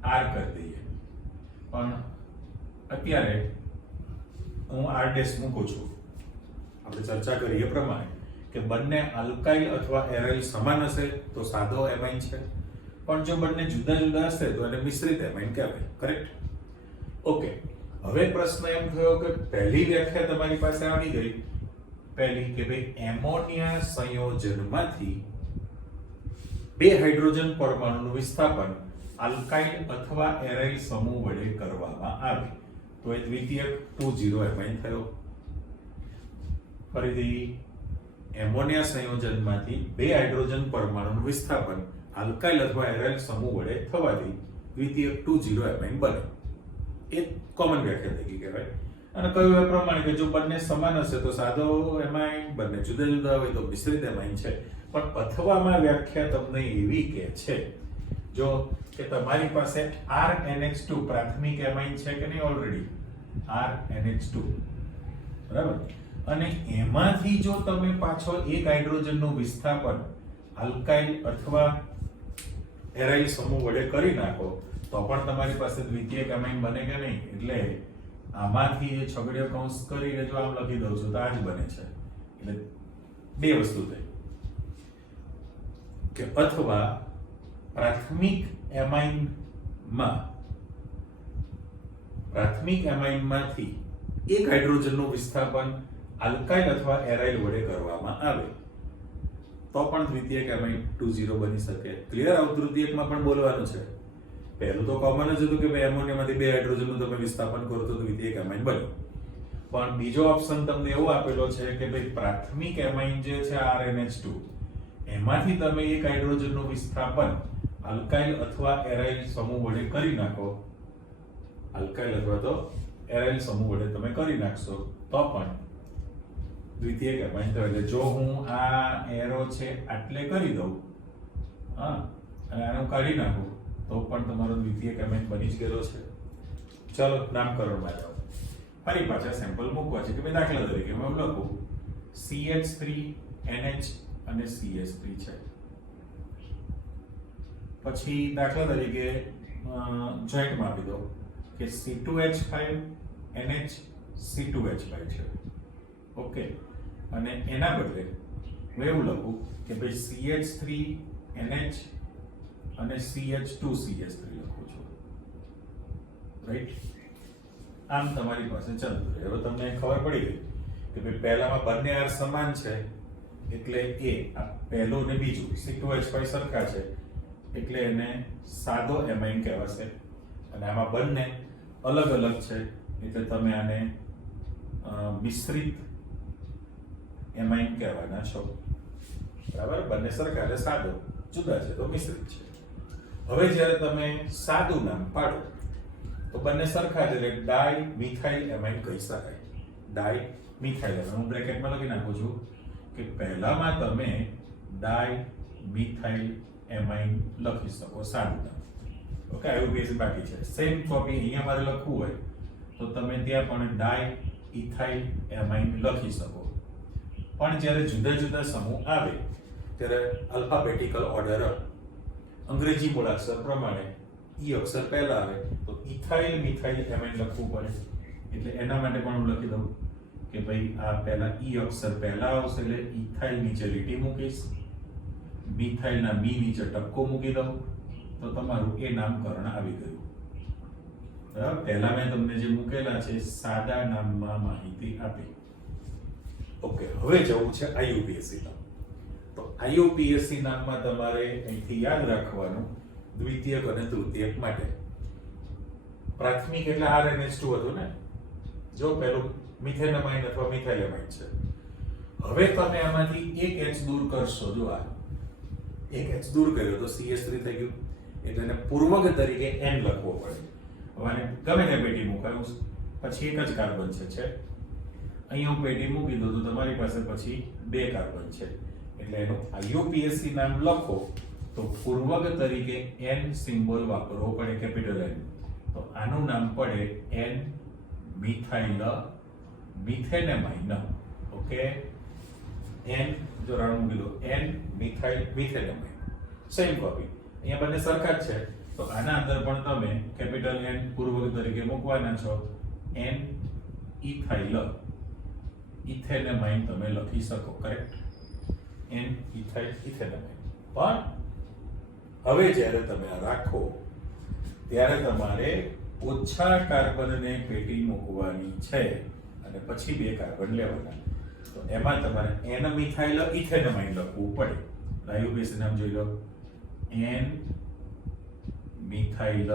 R કરી દઈએ. પણ અત્યારે હું R ડેશ મૂકું છું. આપણે ચર્ચા કરીએ પ્રમાણે કે બંને આલ્કાઇલ અથવા એરાઇલ સમાન હશે તો સાદો એમાઇન છે, પણ જો બંને જુદા જુદા હશે તો એને મિશ્રિત એમાઇન કહેવાય. કરેક્ટ? ઓકે, હવે પ્રશ્ન એમ થયો કે પહેલી વ્યાખ્યા તમારી પાસે આવી ગઈ, પહેલી કે ભાઈ એમોનિયા સંયોજનમાંથી બે હાઇડ્રોજન પરમાણુનું વિસ્થાપન આલ્કાઇલ અથવા એરાઇલ સમૂહ વડે કરવામાં આવે તો એ દ્વિતીયક 2,0 એમાઇન થયો. ફરીથી એમોનિયા સંયોજનમાંથી બે હાઇડ્રોજન પરમાણુનું વિસ્થાપન આલ્કાઇલ અથવા એરાઇલ સમૂહ વડે થવાથી દ્વિતીયક 2,0 એમાઇન બને. એ કોમન વ્યાખ્યા થઈ ગઈ કહેવાય. અને કહ્યું એ પ્રમાણે કે જો બંને સમાન હશે તો સાદો એમાઇન, બંને જુદા જુદા હોય તો મિશ્રિત એમાઇન છે. પણ અથવામાં વ્યાખ્યા તમને એવી કે છે જો કે તમારી પાસે RNH2 પ્રાથમિક એમાઇન છે કે નહીં ઓલરેડી, RNH2 બરાબર, અને એમાંથી જો તમે પાછો એક હાઇડ્રોજનનું વિસ્થાપન આલ્કાઇલ અથવા એરાઇલ સમૂહ વડે કરી નાખો તો પણ તમારી પાસે દ્વિતીયક એમાઇન બને કે નહીં. એટલે આમાંથી જે છગડીયો કૌંસ કરીને જો આમ લખી દઉં છું તો આ જ બને છે. એટલે બે વસ્તુ થઈ કે અથવા પ્રાથમિક એમાઇનમાંથી એક હાઇડ્રોજનનું વિસ્થાપન આલ્કાઇલ અથવા એરાઇલ વડે કરવામાં આવે તો પણ દ્વિતીયક એમાઇન 2,0 બની શકે. ક્લિયર? આવું તૃતીયકમાં પણ બોલવાનું છે. પહેલું તો કોમન જ હતું કે ભાઈ એમોનિયામાંથી બે હાઇડ્રોજનનું તમે વિસ્થાપન કરો તો દ્વિતીયક એમાઇન બને. પણ બીજો ઓપ્શન તમને એવો આપેલો છે કે ભાઈ પ્રાથમિક એમાઇન જે છે RNH2 એમાંથી તમે એક હાઇડ્રોજનનું વિસ્થાપન આલ્કાઇલ અથવા એરાઇલ સમૂહ વડે કરી નાખો, આલ્કાઇલ અથવા તો એરાઇલ સમૂહ વડે તમે કરી નાખશો તો પણ દ્વિતીયક એમાઇન થાય. એટલે જો હું આ એરો છે આટલે કરી દઉં અને આને કાઢી નાખું તો પણ તમારો દ્વિતીયક એમાઇન બની જ ગયેલો છે. ચાલો નામકરણમાં જાઓ. ફરી પાછા સેમ્પલ મૂકવા છે કે ભાઈ દાખલા તરીકે હું લખું CH3NH અને CH3 છે. પછી દાખલા તરીકે જોઈન્ટમાં આપી દો કે C2H5NH C2H5 છે. ઓકે, અને એના બદલે હું એવું લખું કે ભાઈ CH3NH અને CH2CH3 લખું છું. રાઈટ? આમ તમારી પાસે ચાલતું રહે. હવે તમને ખબર પડી ગઈ કે ભાઈ પહેલામાં બંને R સમાન છે એટલે એ આ પહેલું ને બીજું C2H5 સરખા છે એટલે એને સાદો એમાઇન કહેવાશે. અને આમાં બંને અલગ અલગ છે એટલે તમે આને મિશ્રિત એમાઇન કહેવાના છો. બરાબર? બંને સરખા એટલે સાદો, જુદા છે તો મિશ્રિત છે. હવે જ્યારે તમે સાદું નામ પાડો તો બંને સરખા છે એટલે ડાઈ મિથાઇલ એમાઇન કહી શકાય. ડાઈ મિથાઇલ એમાઇન હું બ્રેકેટમાં લખી નાખું છું કે પહેલામાં તમે ડાઈ મિથાઇલ એમાઇન લખી શકો સાદું નામ. ઓકે, આવું બેઝ બાકી છે. સેમ કોપી અહીંયા મારે લખવું હોય તો તમે ત્યાં પણ ડાઈ ઇથાઇલ એમાઇન લખી શકો. પણ જ્યારે જુદા જુદા સમૂહ આવે ત્યારે આલ્ફાબેટિકલ ઓર્ડર અંગ્રેજી મૂળાક્ષર પ્રમાણે ઈ અક્ષર પહેલા આવે તો ઇથાઇલ મિથાઇલ એમાઇન લખવું પડે. એટલે એના માટે પણ હું લખી દઉં કે ભાઈ આ પહેલા ઈ અક્ષર પહેલા આવશે એટલે ઇથાઇલ નીચે લીટી મૂકીશ, મિથાઇલના મી નીચે ટપકો મૂકી દઉં તો તમારું એ નામકરણ આવી ગયું. બરાબર? પહેલા મેં તમને જે મૂકેલા છે સાદા નામમાં માહિતી આપી. ઓકે, હવે જવું છે IUPAC નામ. તો IUPAC નામમાં તમારે અહીંથી યાદ રાખવાનું દ્વિતીયક અને તૃતીયક માટે. પ્રાથમિક એટલે RNH2 હતું ને, જો પહેલું મિથેનમાઇન અથવા મિથાઇલેમાઇન છે. હવે તમે આમાંથી એક H દૂર કરશો, જો આ એક H દૂર કર્યો તો CH3 થઈ ગયું એટલે એને પૂર્વક તરીકે N લખવો પડે. હવે આને ગમે તે પેટી મૂકાયું પછી એક જ કાર્બન છે. અહીંયા હું પેટી મૂકી દઉં તો તમારી પાસે પછી બે કાર્બન છે એટલે એનું IUPAC નામ લખો તો પૂર્વક તરીકે N સિમ્બોલ વાપરવો પડે, કેપિટલ N. તો આનું નામ પડે N મિથાઇલ મિથેનેમાઇન. ઓકે, N જો રાઉન્ડ મૂકી દો N મિથાઇલ મિથેનેમાઇન. સેમ કોપી અહીંયા બંને સરખા જ છે તો આના અંદર પણ તમે કેપિટલ N પૂર્વક તરીકે મૂકવાના છો. N ઇથાઇલ ઇથેનેમાઇન તમે લખી શકો. કરેક્ટ? N ethyl ethanamine. પણ હવે જ્યારે તમે આ રાખો ત્યારે તમારે ઓછા કાર્બનને પેટી મૂકવાની છે અને પછી 2 કાર્બન લેવાના. તો એમાં તમારે એન મિથાઇલ ઇથેનમાઇન લખવું પડે. આઈયુપીએસી નામ જોઈ લો, એન મિથાઇલ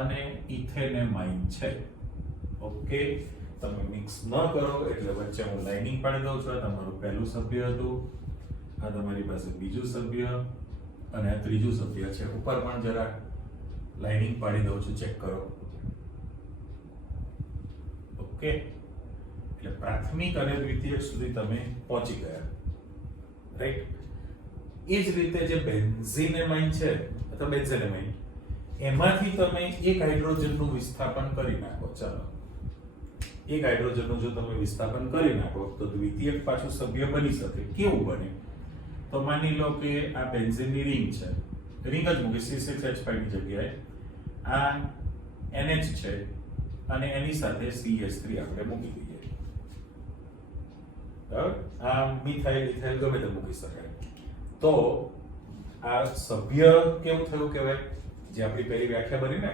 અને ઇથેનેમાઇન છે. ઓકે, તમે મિક્સ ન કરો એટલે વચ્ચે હું લાઇનિંગ પાડી દઉં છું. આ તમારું પહેલું સભ્ય હતું, આ તમારી પાસે બીજું સભ્ય અને આ ત્રીજું સભ્ય છે. ઉપર પણ જરા લાઇનિંગ પાડી દઉં છું, ચેક કરો. ઓકે, એટલે પ્રાથમિક અને દ્વિતીયક સુધી તમે પહોંચી ગયા, રાઈટ. એ જ રીતે જે બેન્ઝીનેમાઇન છે અથવા બેન્ઝેનેમાઇન, એમાંથી તમે એક હાઇડ્રોજનનું વિસ્થાપન કરી નાખો. ચાલો, એક હાઇડ્રોજનનું જો તમે વિસ્થાપન કરી નાખો તો દ્વિતીયક પાછું સભ્ય બની શકે. કેવું બને? તો માની લો કે આ બેન્ઝીનની રિંગ છે, રિંગ જ મૂકી C6H5 ની જગ્યાએ આ NH છે અને એની સાથે CH3 આપણે મૂકી દઈએ. બરાબર? આ મિથાઇલ ઇથાઇલ ગમે તે મૂકી શકાય. તો આ સભ્ય કેવું થયું કહેવાય? જે આપણી પહેલી વ્યાખ્યા બની ને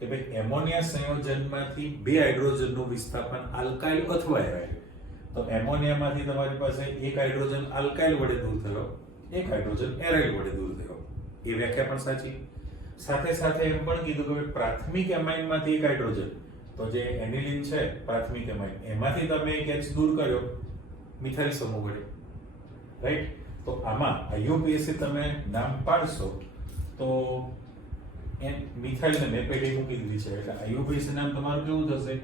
કે ભાઈ એમોનિયા સંયોજનમાંથી 2 હાઇડ્રોજનનું વિસ્થાપન આલ્કાઇલ અથવા એરાઇલ. તો એમોનિયામાંથી તમારી પાસે એક હાઇડ્રોજન આલ્કાઇલ વડે દૂર થયો, એક હાઇડ્રોજન એરાઇલ વડે દૂર થયો. એ વ્યાખ્યા પણ સાચી. સાથે સાથે એમ પણ કીધું કે પ્રાથમિક એમાઇનમાંથી એક હાઇડ્રોજન, તો જે એનિલિન છે પ્રાથમિક એમાઇન, એમાંથી તમે એક H દૂર કર્યો મિથાઇલ સમૂહ વડે, રાઈટ. તો આમાં આઈયુપીએસી તમે નામ પાડશો તો મિથાઇલને મેં પેટી મૂકી દીધી છે એટલે આઈયુપીએસી નામ તમારું કેવું થશે?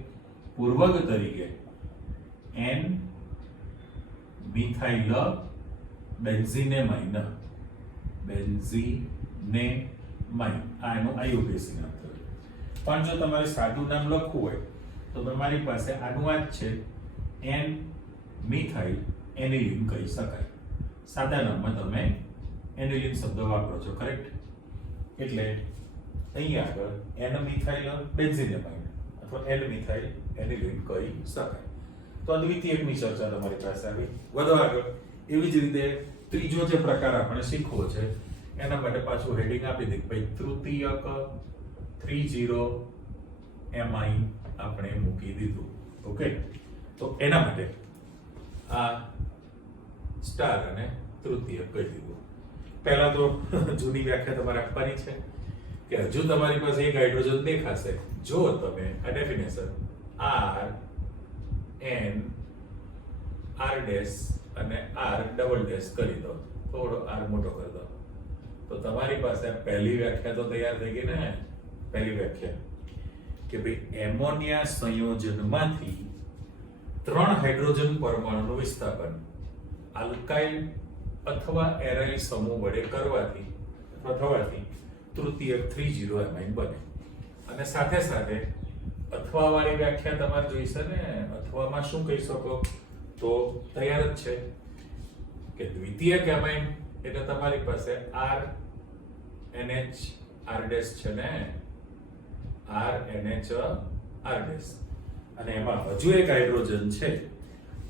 પૂર્વક તરીકે એન મિથાઇલ બેન્ઝીનેમાઇન. બેન્ઝીનેમાઇન આ એનું આઈયુપીએસી નામ થયું. પણ જો તમારે સાદું નામ લખવું હોય તો તમારી પાસે આનું આ જ છે, એન મિથાઇલ એનિલિન કહી શકાય. સાદા નામમાં તમે એનિલિન શબ્દ વાપરો છો, કરેક્ટ. એટલે અહીંયા આગળ એન મિથાઇલ બેન્ઝીનેમાઇન અથવા એન મિથાઇલ એનિલિન કહી શકાય. તો આ દ્વિતીયકની ચર્ચા તમારી પાસે આવી. વધુ આગળ એવી જ રીતે ત્રીજો જે પ્રકાર આપણે શીખવો છે એના માટે પાછું હેડિંગ આપી દઈએ ભાઈ તૃતીયક 30 એમાઇન આપણે મૂકી દીધું. ઓકે, તો એના માટે આ સ્ટાર અને તૃતીયક કહી દીધું. પહેલા તો જૂની વ્યાખ્યા તમારે આપવાની છે કે હજુ તમારી પાસે એક હાઇડ્રોજન દેખાશે જો તમે આ definition R N R dash અને R ડબલ ડેશ કરી દો, થોડો R મોટો કરી દો, તો તમારી પાસે પહેલી વ્યાખ્યા તો તૈયાર થઈ ગઈ ને. પહેલી વ્યાખ્યા કે ભાઈ એમોનિયા સંયોજનમાંથી 3 હાઇડ્રોજન પરમાણુનું વિસ્થાપન આલ્કાઇલ અથવા એરાઇલ સમૂહ વડે કરવાથી અથવા થવાથી તૃતીયક 30 એમાઇન બને. અને સાથે સાથે અથવા વાળી વ્યાખ્યા તમારે જોઈશે ને. અથવામાં શું કહી શકો? તો તૈયાર જ છે કે દ્વિતીયક એમાઇન એટલે તમારી પાસે R NH R ડેશ છે ને, R NH R ડેશ, અને એમાં હજુ એક હાઇડ્રોજન છે.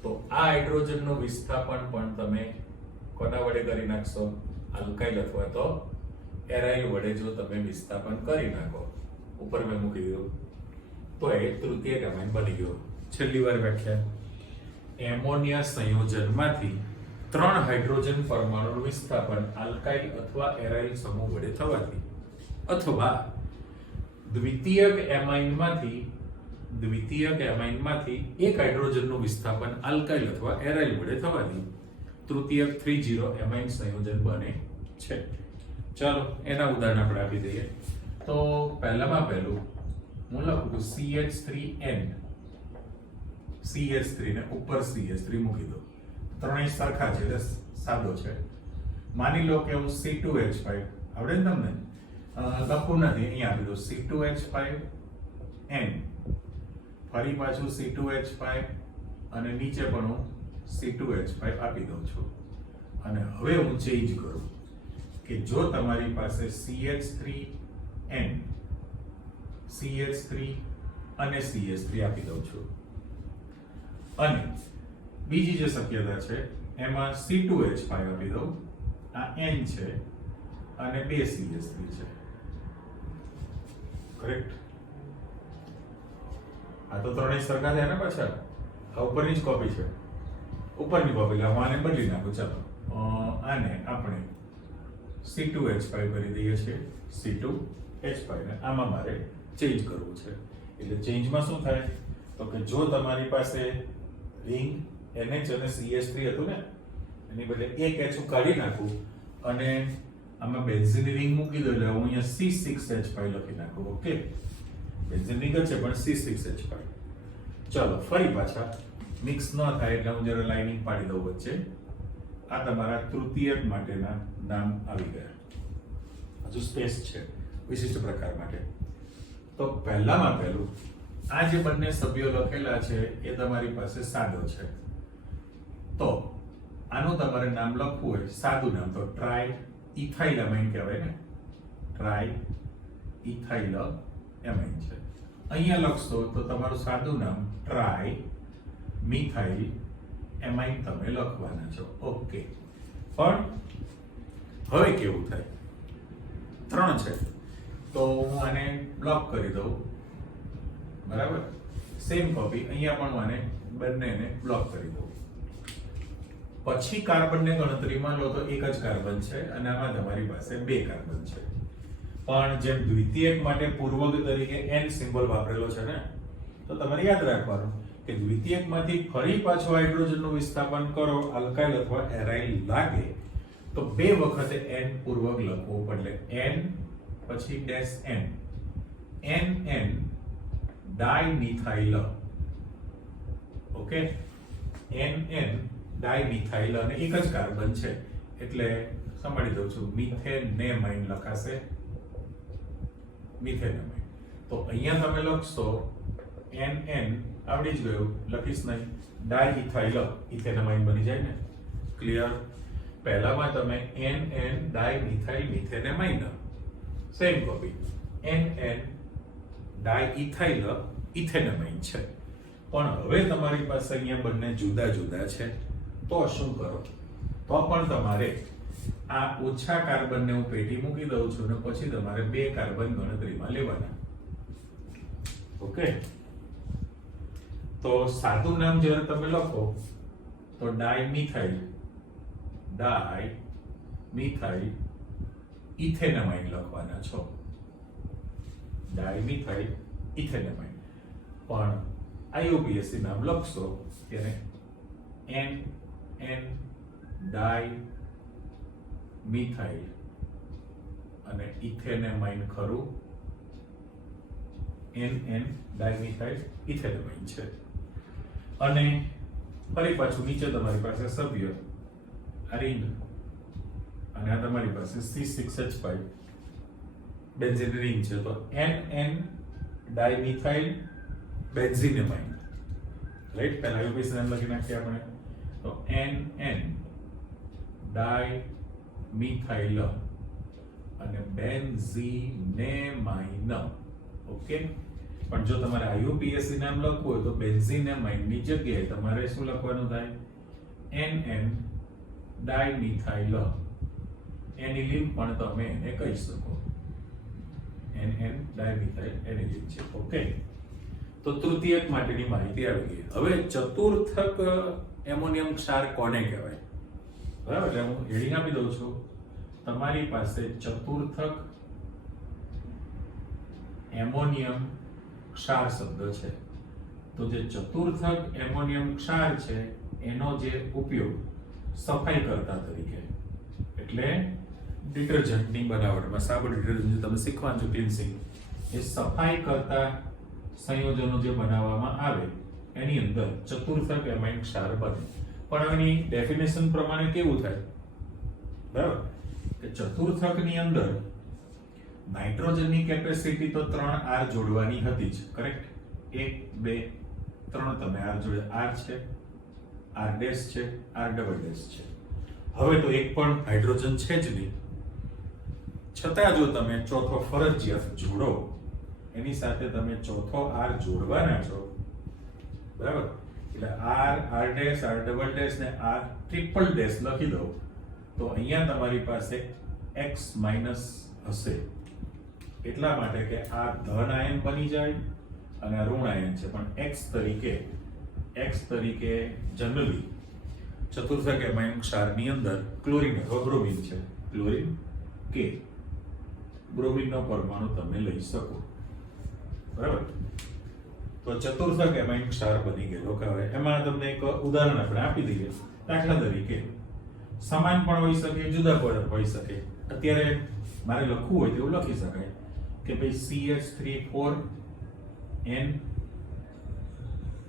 તો આ હાઇડ્રોજનનું વિસ્થાપન પણ તમે કોના વડે કરી નાખશો? આલ્કાઇલ અથવા તો એરાઇલ વડે જો તમે વિસ્થાપન કરી નાખો, ઉપર મેં મૂકી દીધું, તો એ તૃતીયક એમાઇન બની ગયો. છેલ્લી વાર વ્યાખ્યા, એમોનિયા સંયોજનમાંથી 3 હાઇડ્રોજન પરમાણુનું વિસ્થાપન આલ્કાઇલ અથવા એરાઇલ સમૂહ વડે થવાથી અથવા દ્વિતીયક એમાઇનમાંથી એક હાઇડ્રોજનનું વિસ્થાપન આલ્કાઇલ અથવા એરાઇલ વડે થવાથી તૃતીયક 30 એમાઇન સંયોજન બને છે. ચાલો એના ઉદાહરણ આપણે આપી દઈએ. તો પહેલામાં પહેલું હું લખું CH3N, CH3 ને ઉપર CH3 મૂકી દો. ત્રણેય સરખા છે એટલે સાદો છે. માની લો કે હું C2H5 આવડે ને તમને? લખવું નથી, અહીંયા આપી દો C2H5N, ફરી પાછું C2H5 અને નીચે પણ હું C2H5 આપી દઉં છું. અને હવે હું ચેન્જ કરું કે જો તમારી પાસે CH3N, CH3 અને CH3 આપી દઉં છું. અને બીજી જે શક્યતા છે એમાં C2H5 આપી દઉં, આ N છે અને 2 CH3 છે, કરેક્ટ? આ તો ત્રણેય સરખા થયા ને પાછા, આ ઉપરની જ કોપી છે, ઉપરની કોપી એટલે હું આને બદલી નાખું. ચાલો આને આપણે C2H5 કરી દઈએ છીએ, C2H5 ને આમાં મારે ચેન્જ કરવું છે. એટલે ચેન્જમાં શું થાય તો કે જો તમારી પાસે રિંગ NH અને CH3 હતું ને, એની બદલે એક H કાઢી નાખું અને આમાં બેન્ઝીનની રિંગ મૂકી દો, એટલે હું અહીંયા C6H5 લખી નાખું. ઓકે, બેન્ઝીન રિંગ છે પણ C6H5. ચલો ફરી પાછા મિક્સ ન થાય એટલે હું જરા લાઇનિંગ પાડી દઉં વચ્ચે. આ તમારા તૃતીયક માટેના નામ આવી ગયા. હજુ સ્પેસ છે વિશિષ્ટ પ્રકાર માટે. તો પહેલામાં પહેલું આ જે બંને સભ્યો લખેલા છે એ તમારી પાસે સાદો છે, તો આનું તમારે નામ લખવું હોય સાદું નામ તો ટ્રાય ઇથાઇલામાઇન કહેવાય ને, ટ્રાય ઇથાઇલામાઇન છે. અહીંયા લખશો તો તમારું સાદું નામ ટ્રાય મિથાઇલ એમાઇન તમે લખવાના છો. ઓકે, પણ હવે કેવું થાય, 3 છે તો હું આને બ્લોક કરી દઉં, બરાબર? સેમ કોપી અહીંયા પણ હું આને બંનેને બ્લોક કરી દઉં. પછી કાર્બનને ગણતરીમાં લો તો એક જ કાર્બન છે અને આમાં તમારી પાસે 2 કાર્બન છે. પણ જેમ દ્વિતીયક માટે પૂર્વક તરીકે N સિમ્બોલ વાપરેલો છે ને, તો તમારે યાદ રાખવાનું કે દ્વિતીયકમાંથી ફરી પાછો હાઇડ્રોજનનું વિસ્થાપન કરો, આલ્કાઇલ અથવા એરાઇલ લાગે તો 2 વખતે N પૂર્વક લખવું પડે. N પછી dash N, NN dimethyl. Okay, NN dimethyl અને એક જ કાર્બન છે એટલે સંભાળી દઉં છું, મિથેનેમાઇન લખાશે, મિથેનેમાઇન. તો અહીંયા તમે લખશો NN, આવડી જ ગયું, લખીશ નહીં, ડાયઇથાઇલ ઇથેનેમાઇન બની જાય ને. ક્લિયર? પહેલામાં તમે NN dimethyl methanamine, same copy, NN diethyl ethanamine છે. પણ હવે તમારી પાસે અહીંયા બંને જુદા જુદા છે, તો શું કરો? તો પણ તમારે આ ઓછા કાર્બનને હું પેટી મૂકી દઉં છું અને પછી તમારે 2 કાર્બન ગણતરીમાં લેવાના. ઓકે, તો સાદું નામ જ્યારે તમે લખો તો ડાયમિથાઇલ ઇથેનેમાઇન લખવાના છો, ડાયમિથાઇલ ઇથેનેમાઇન. પણ IUPAC નામ લખશો ત્યારે NN ડાયમિથાઇલ અને ઇથેનેમાઇન ખરું, NN ડાયમિથાઇલ ઇથેનેમાઇન છે. અને ફરી પાછું નીચે તમારી પાસે સભ્ય આ રિંગ અને આ તમારી પાસે C6H5 બેન્ઝીન રિંગ છે, તો NN ડાયમિથાઇલ બેન્ઝીનેમાઇન, રાઈટ? પહેલા IUPAC નામ લખી નાખીએ આપણે, તો NN ડાયમિથાઇલ અને બેન્ઝીનેમાઇન. ઓકે, પણ જો તમારે IUPAC નામ લખવું હોય તો બેન્ઝીનેમાઇન ની જગ્યાએ તમારે શું લખવાનું થાય? NN ડાયમિથાઇલ એનિલીન પણ તમે એને કહી શકો, NN ડાયમિથાઇલ એનિલીન છે. ઓકે, તો તૃતીયક માટેની માહિતી આવી ગઈ. હવે ચતુર્થક એમોનિયમ ક્ષાર કોને કહેવાય? બરાબર, એટલે હું હેડિંગ આપી દઉં છું. તમારી પાસે ચતુર્થક એમોનિયમ ક્ષાર શબ્દ છે, તો જે ચતુર્થક એમોનિયમ ક્ષાર છે એનો જે ઉપયોગ સફાઈ કરતા તરીકે, એટલે ડિટર્જન્ટની બનાવટમાં, સાબુ ડિટર્જન્ટ તમે શીખવાનું છો, ક્લિન્સિંગ, એ સફાઈ કરતા સંયોજનો જે બનાવવામાં આવે એની અંદર ચતુર્થક એમાઇન ક્ષાર બને. પણ એની ડેફિનેશન પ્રમાણે કેવું થાય? બરાબર, કે ચતુર્થકની અંદર નાઇટ્રોજનની કેપેસિટી તો 3 R જોડવાની હતી જ, કરેક્ટ? 1 2 3 તમે R જોડે, R છે, R ડેશ છે, R ડબલ ડેશ છે. હવે તો એક પણ હાઇડ્રોજન છે જ નહીં, છતાં જો તમે ચોથો ફરજિયાત જોડો, એની સાથે તમે ચોથો R જોડવાના છો, બરાબર? એટલે R dash R double dash ને R ટ્રિપલ ડેશ લખી દઉં તો અહીંયા તમારી પાસે x માઇનસ હશે, એટલા માટે કે આ ધન આયન બની જાય અને આ ઋણ આયન છે, પણ x તરીકે જનરલી ચતુર્થક એમાઇન ક્ષારની અંદર ક્લોરીન અથવા બ્રોમિન છે, ક્લોરીન કે બ્રોમિનનો પરમાણુ તમે લઈ શકો, બરાબર. તો ચતુર્થક એમાઇન ક્ષાર બની ગયેલો કહેવાય. એમાં તમને એક ઉદાહરણ આપણે આપી દઈએ. દાખલા તરીકે સમાન પણ હોઈ શકે, જુદા પણ હોઈ શકે. અત્યારે મારે લખવું હોય તો એવું લખી શકાય કે ભાઈ CH3 4N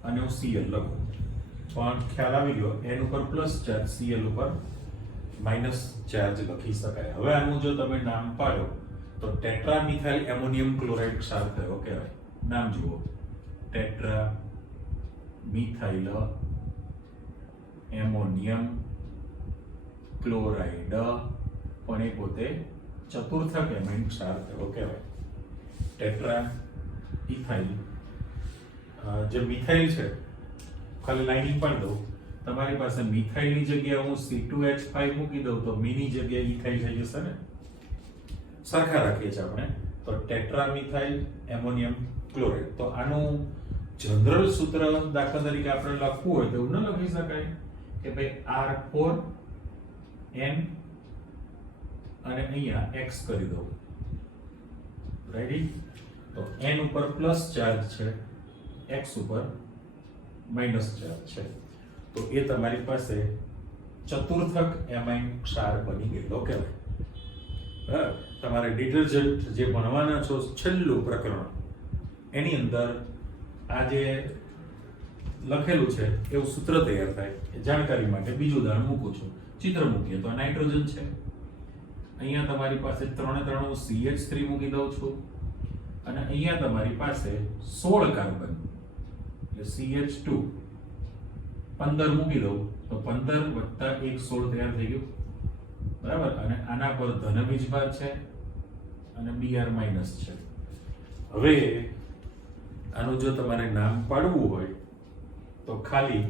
અને હું Cl લખું, પણ ખ્યાલ આવી ગયો N ઉપર પ્લસ ચાર્જ, Cl ઉપર માઇનસ ચાર્જ લખી શકાય. હવે આનું જો તમે નામ પાડો તો ટેટ્રા મિથાઇલ એમોનિયમ ક્લોરાઇડ ક્ષાર કયો કહેવાય? નામ જુઓ, ટેટ્રા મિથાઇલ એમોનિયમ ક્લોરાઇડ, પણ એ પોતે ચતુર્થક એમાઇન ક્ષાર કયો કહેવાય? Tetra ethyl. જે મિથાઇલ છે, ખાલી લાઇનિંગ પાડી દઉં, તમારી પાસે મિથાઇલની જગ્યાએ હું C2H5 મૂકી દઉં તો મીની જગ્યાએ ઇથાઇલ થઈ જશે ને. સરખા રાખીએ છીએ આપણે. તો ટેટ્રા મિથાઇલ એમોનિયમ ક્લોરાઇડ. તો આનું જનરલ સૂત્ર દાખલા તરીકે આપણે લખવું હોય તો એવું ન લખી શકાય કે ભાઈ R4N અને અહીંયા x કરી દઉં, રેડી? તો n ઉપર પ્લસ ચાર્જ છે, x ઉપર માઇનસ ચાર્જ છે, તો એ તમારી પાસે ચતુર્થક એમાઇન ક્ષાર બની ગયેલો કહેવાય. બરાબર. તમારે ડિટર્જન્ટ જે ભણવાના છો છેલ્લું પ્રકરણ, એની અંદર આ જે લખેલું છે એવું સૂત્ર તૈયાર થાય. એ જાણકારી માટે બીજું ઉદાહરણ મૂકું છું. ચિત્ર મૂકીએ તો નાઇટ્રોજન છે, અહીંયા તમારી પાસે 3 હું CH3 મૂકી દઉં છું, અને અહીંયા તમારી પાસે 16 કાર્બન એટલે CH2 15 મૂકી દઉં તો 15 વત્તા 1 16 તૈયાર થઈ ગયું, બરાબર. અને આના પર ધન બીજભાર છે અને Br માઇનસ છે. હવે આનું જો તમારે નામ પાડવું હોય તો ખાલી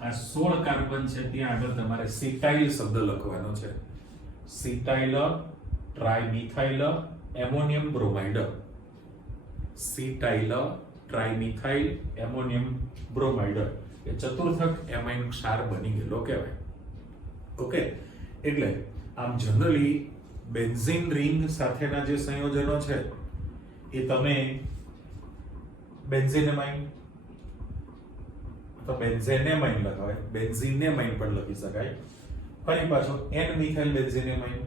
આ 16 કાર્બન છે ત્યાં આગળ તમારે સિટાઇલ શબ્દ લખવાનો છે. સિટાઇલ ટ્રાઇમિથાઇલ એમોનિયમ બ્રોમાઇડ. સિટાઇલ ટ્રાઇમિથાઇલ એમોનિયમ બ્રોમાઇડ એ ચતુર્થક એમાઇન ક્ષાર બની ગયેલો કહેવાય. ઓકે. એટલે આમ જનરલી બેન્ઝીન રિંગ સાથેના જે સંયોજનો છે એ તમે બેન્ઝીનેમાઇન અથવા બેન્ઝેનેમાઇન લખાય, બેન્ઝીનેમાઇન પણ લખી શકાય. ફરી પાછો N મિથાઇલ બેન્ઝીનેમાઇન,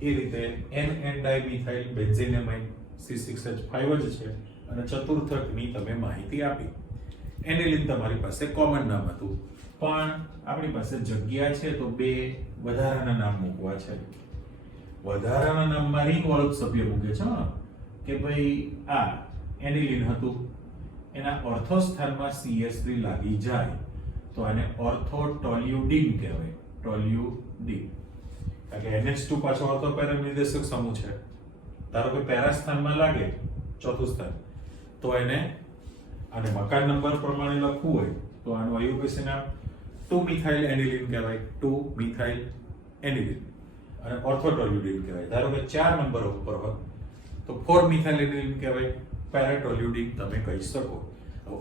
એ રીતે N ડાઇમિથાઇલ બેન્ઝીનેમાઇન C6H5 જ છે, અને ચતુર્થકની તમે માહિતી આપી. એનિલિન તમારી પાસે કોમન નામ હતું, પણ આપણી પાસે જગ્યા છે તો બે વધારાના નામ મૂકવા છે. વધારાના નામમાં રિંગ વાળો સભ્ય મૂકે છે કે ભાઈ આ એનિલિન હતું, એના ઓર્થો સ્થાનમાં CH3 લાગી જાય તો આને ઓર્થોટોલ્યુડિન કહેવાય. ટોલ્યુડિન. કારણ કે NH2 પાછો ઓર્થો પેરા નિર્દેશક સમૂહ છે. ધારો કે પેરા સ્થાનમાં લાગે, ચોથું સ્થાન, તો એને અને મકાન નંબર પ્રમાણે લખવું હોય તો આનું IUPAC નામ 2 મિથાઇલ એનિલિન કહેવાય. 2 મિથાઇલ એનિલિન અને ઓર્થોટોલ્યુડિન કહેવાય. ધારો કે 4 નંબર ઉપર હોય તો 4 મિથાઇલ એનિલિન કહેવાય. પેરાટોલ્યુડિન તમે કહી શકો.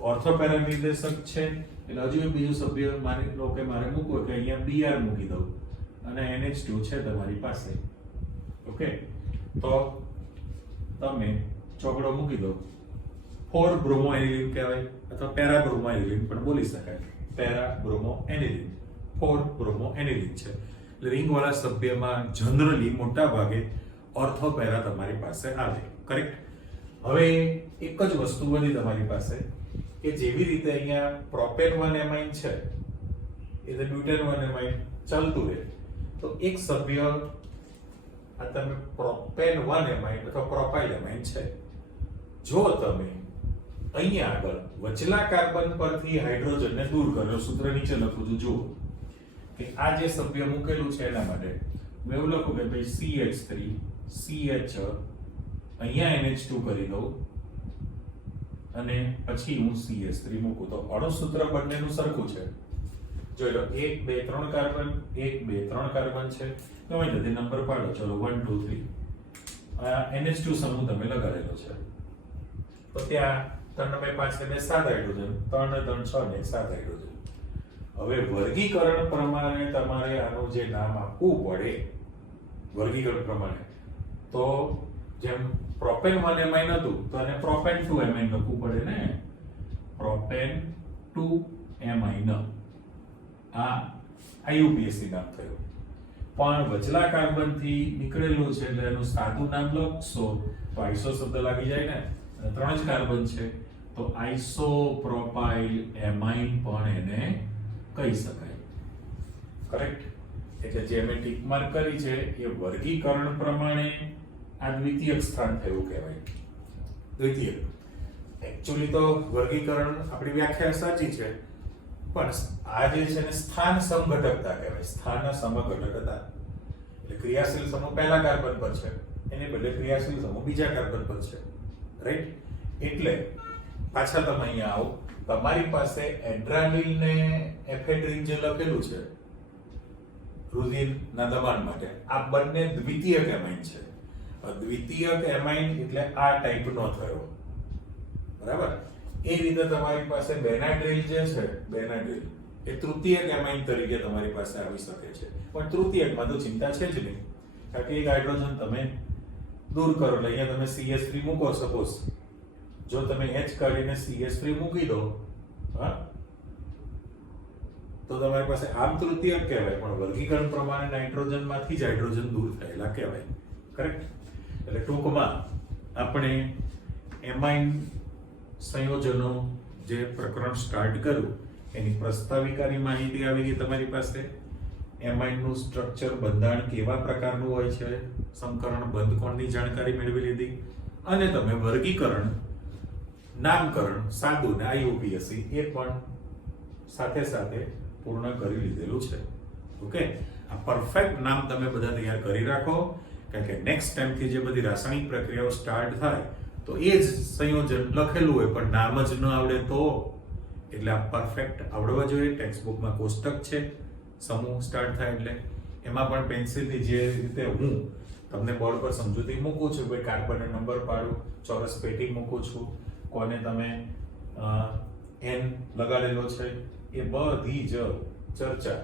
ઓર્થો પેરા નિર્દેશક છે એટલે હજુ બીજું સભ્ય માની લો કે મારે મૂકવું કે અહીંયા Br મૂકી દઉં અને NH2 છે તમારી પાસે. ઓકે. તો તમે ચોકડો મૂકી દો, 4 બ્રોમો એનિલિન કહેવાય અથવા પેરા બ્રોમો એનિલિન પણ બોલી શકાય. Para bromo aniline 4 bromo aniline છે. એટલે રિંગ વાળા સભ્યમાં જનરલી મોટા ભાગે ઓર્થો પેરા તમારી પાસે આવે. કરેક્ટ. હવે એક જ વસ્તુ બની તમારી પાસે કે જેવી રીતે અહીંયા પ્રોપેન 1 એમાઇન છે એટલે બ્યુટેન 1 એમાઇન ચાલતું રહે, તો એક સભ્ય આ તમે પ્રોપેન 1 એમાઇન અથવા પ્રોપાઇલ એમાઇન છે, જો તમે અહીંયા આગળ વચલા કાર્બન પરથી હાઇડ્રોજનને દૂર કરો, સૂત્ર નીચે લખું છું, જુઓ કે આ જે સભ્ય મૂકેલું છે એના માટે હું એવું લખું કે ભાઈ CH3 CH અહીંયા NH2 કરી દઉં અને પછી હું CH3 મૂકું તો અણુસૂત્ર બંનેનું સરખું છે. જોઈ લો 1 2 3 કાર્બન 1 2 3 કાર્બન છે. ગમે તે નંબર પાડો. ચલો 1 2 3 NH2 સમૂહ તમે લગાડેલો છે. તો ત્યાં 3 2 5 2 7 હાઇડ્રોજન 3 3 6 ને 7 હાઇડ્રોજન. હવે વર્ગીકરણ પ્રમાણે તમારે આનું જે નામ આપવું પડે વર્ગીકરણ પ્રમાણે, તો જેમ પ્રોપેન 1 એમાઇન હતું તો આને પ્રોપેન 2 એમાઇન લખવું પડે ને. પ્રોપેન 2 એમાઇન આ IUPAC નામ થયું. પણ વચલા કાર્બન થી નીકળેલું છે એટલે એનું સાદું નામ લખશો તો આઈસો શબ્દ લાગી જાય ને. અને 3 જ કાર્બન છે તો આઇસોપ્રોપાઇલ એમાઇન પણ એને કહી શકાય. કરેક્ટ? એટલે જે મેં ટીક માર્ક કરી છે એ વર્ગીકરણ પ્રમાણે આ દ્વિતીયક સ્થાન થયું કહેવાય. દ્વિતીયક. એક્ચ્યુઅલી તો વર્ગીકરણ આપણી વ્યાખ્યા સાચી છે, પણ આ જે છે ને સ્થાન સમઘટકતા કહેવાય. સ્થાન સમઘટકતા એટલે ક્રિયાશીલ સમૂહ પહેલા કાર્બન પર છે, એને બદલે ક્રિયાશીલ સમૂહ બીજા કાર્બન પર છે. રાઈટ? એટલે પાછા તમે અહીંયા આવો. તમારી પાસે એડ્રાનલિન ને એફેડ્રિન જે લખેલું છે રુધિરના દબાણ માટે, આ બંને દ્વિતીયક એમાઇન છે. દ્વિતીયક એમાઇન એટલે આ ટાઈપનો થયો. બરાબર? એ રીતે તમારી પાસે બેનાડ્રિલ જે છે, બેનાડ્રિલ એ તૃતીયક એમાઇન તરીકે તમારી પાસે આવી શકે છે. પણ તૃતીયકમાં તો ચિંતા છે જ નહીં, કારણ કે એક હાઇડ્રોજન તમે દૂર કરો એટલે અહીંયા તમે CH3 મૂકો. સપોઝ જો તમે H કાઢીને CH3 મૂકી દો, હા, તો તમારી પાસે આમ તૃતીયક કહેવાય, પણ વર્ગીકરણ પ્રમાણે નાઇટ્રોજનમાંથી જ હાઇડ્રોજન દૂર થયેલા કહેવાય. કરેક્ટ? એટલે ટૂંકમાં આપણે એમાઇન સંયોજનો જે પ્રકરણ સ્ટાર્ટ કર્યું એની પ્રસ્તાવિકાની માહિતી આવી ગઈ તમારી પાસે. એમાઇનનું સ્ટ્રક્ચર, બંધારણ કેવા પ્રકારનું હોય છે, સંકરણ બંધકોણની જાણકારી મેળવી લીધી, અને તમે વર્ગીકરણ, નામકરણ સાદું ને IUPAC એ પણ સાથે સાથે પૂર્ણ કરી લીધેલું છે. ઓકે? આ પરફેક્ટ નામ તમે બધા તૈયાર કરી રાખો, કારણ કે નેક્સ્ટ ટાઈમથી જે બધી રાસાયણિક પ્રક્રિયાઓ સ્ટાર્ટ થાય તો એ જ સંયોજન લખેલું હોય પણ નામ જ ન આવડે તો. એટલે આ પરફેક્ટ આવડવા જોઈએ. ટેક્સ્ટ બુકમાં કોષ્ટક છે સમૂહ સ્ટાર્ટ થાય એટલે, એમાં પણ પેન્સિલથી જે રીતે હું તમને બોર્ડ પર સમજૂતી મૂકું છું, ભાઈ કાર્બનનો નંબર પાડું, ચોરસ પેટી મૂકું છું, કોને તમે N લગાડેલો છે, એ બધી જ ચર્ચા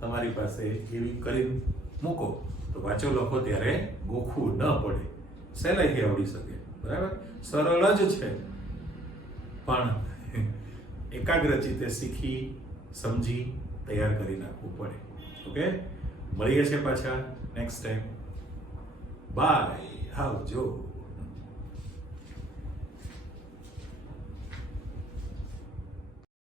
તમારી પાસે એવી કરી મૂકો તો વાંચો લખો ત્યારે ગોખવું ન પડે, સહેલાઈથી આવડી શકે. બરાબર? સરળ જ છે, પણ એકાગ્રચિત્તે શીખી સમજી તૈયાર કરી નાખવું પડે. ઓકે? મળીએ છીએ પાછા નેક્સ્ટ ટાઈમ. બાય. આવજો.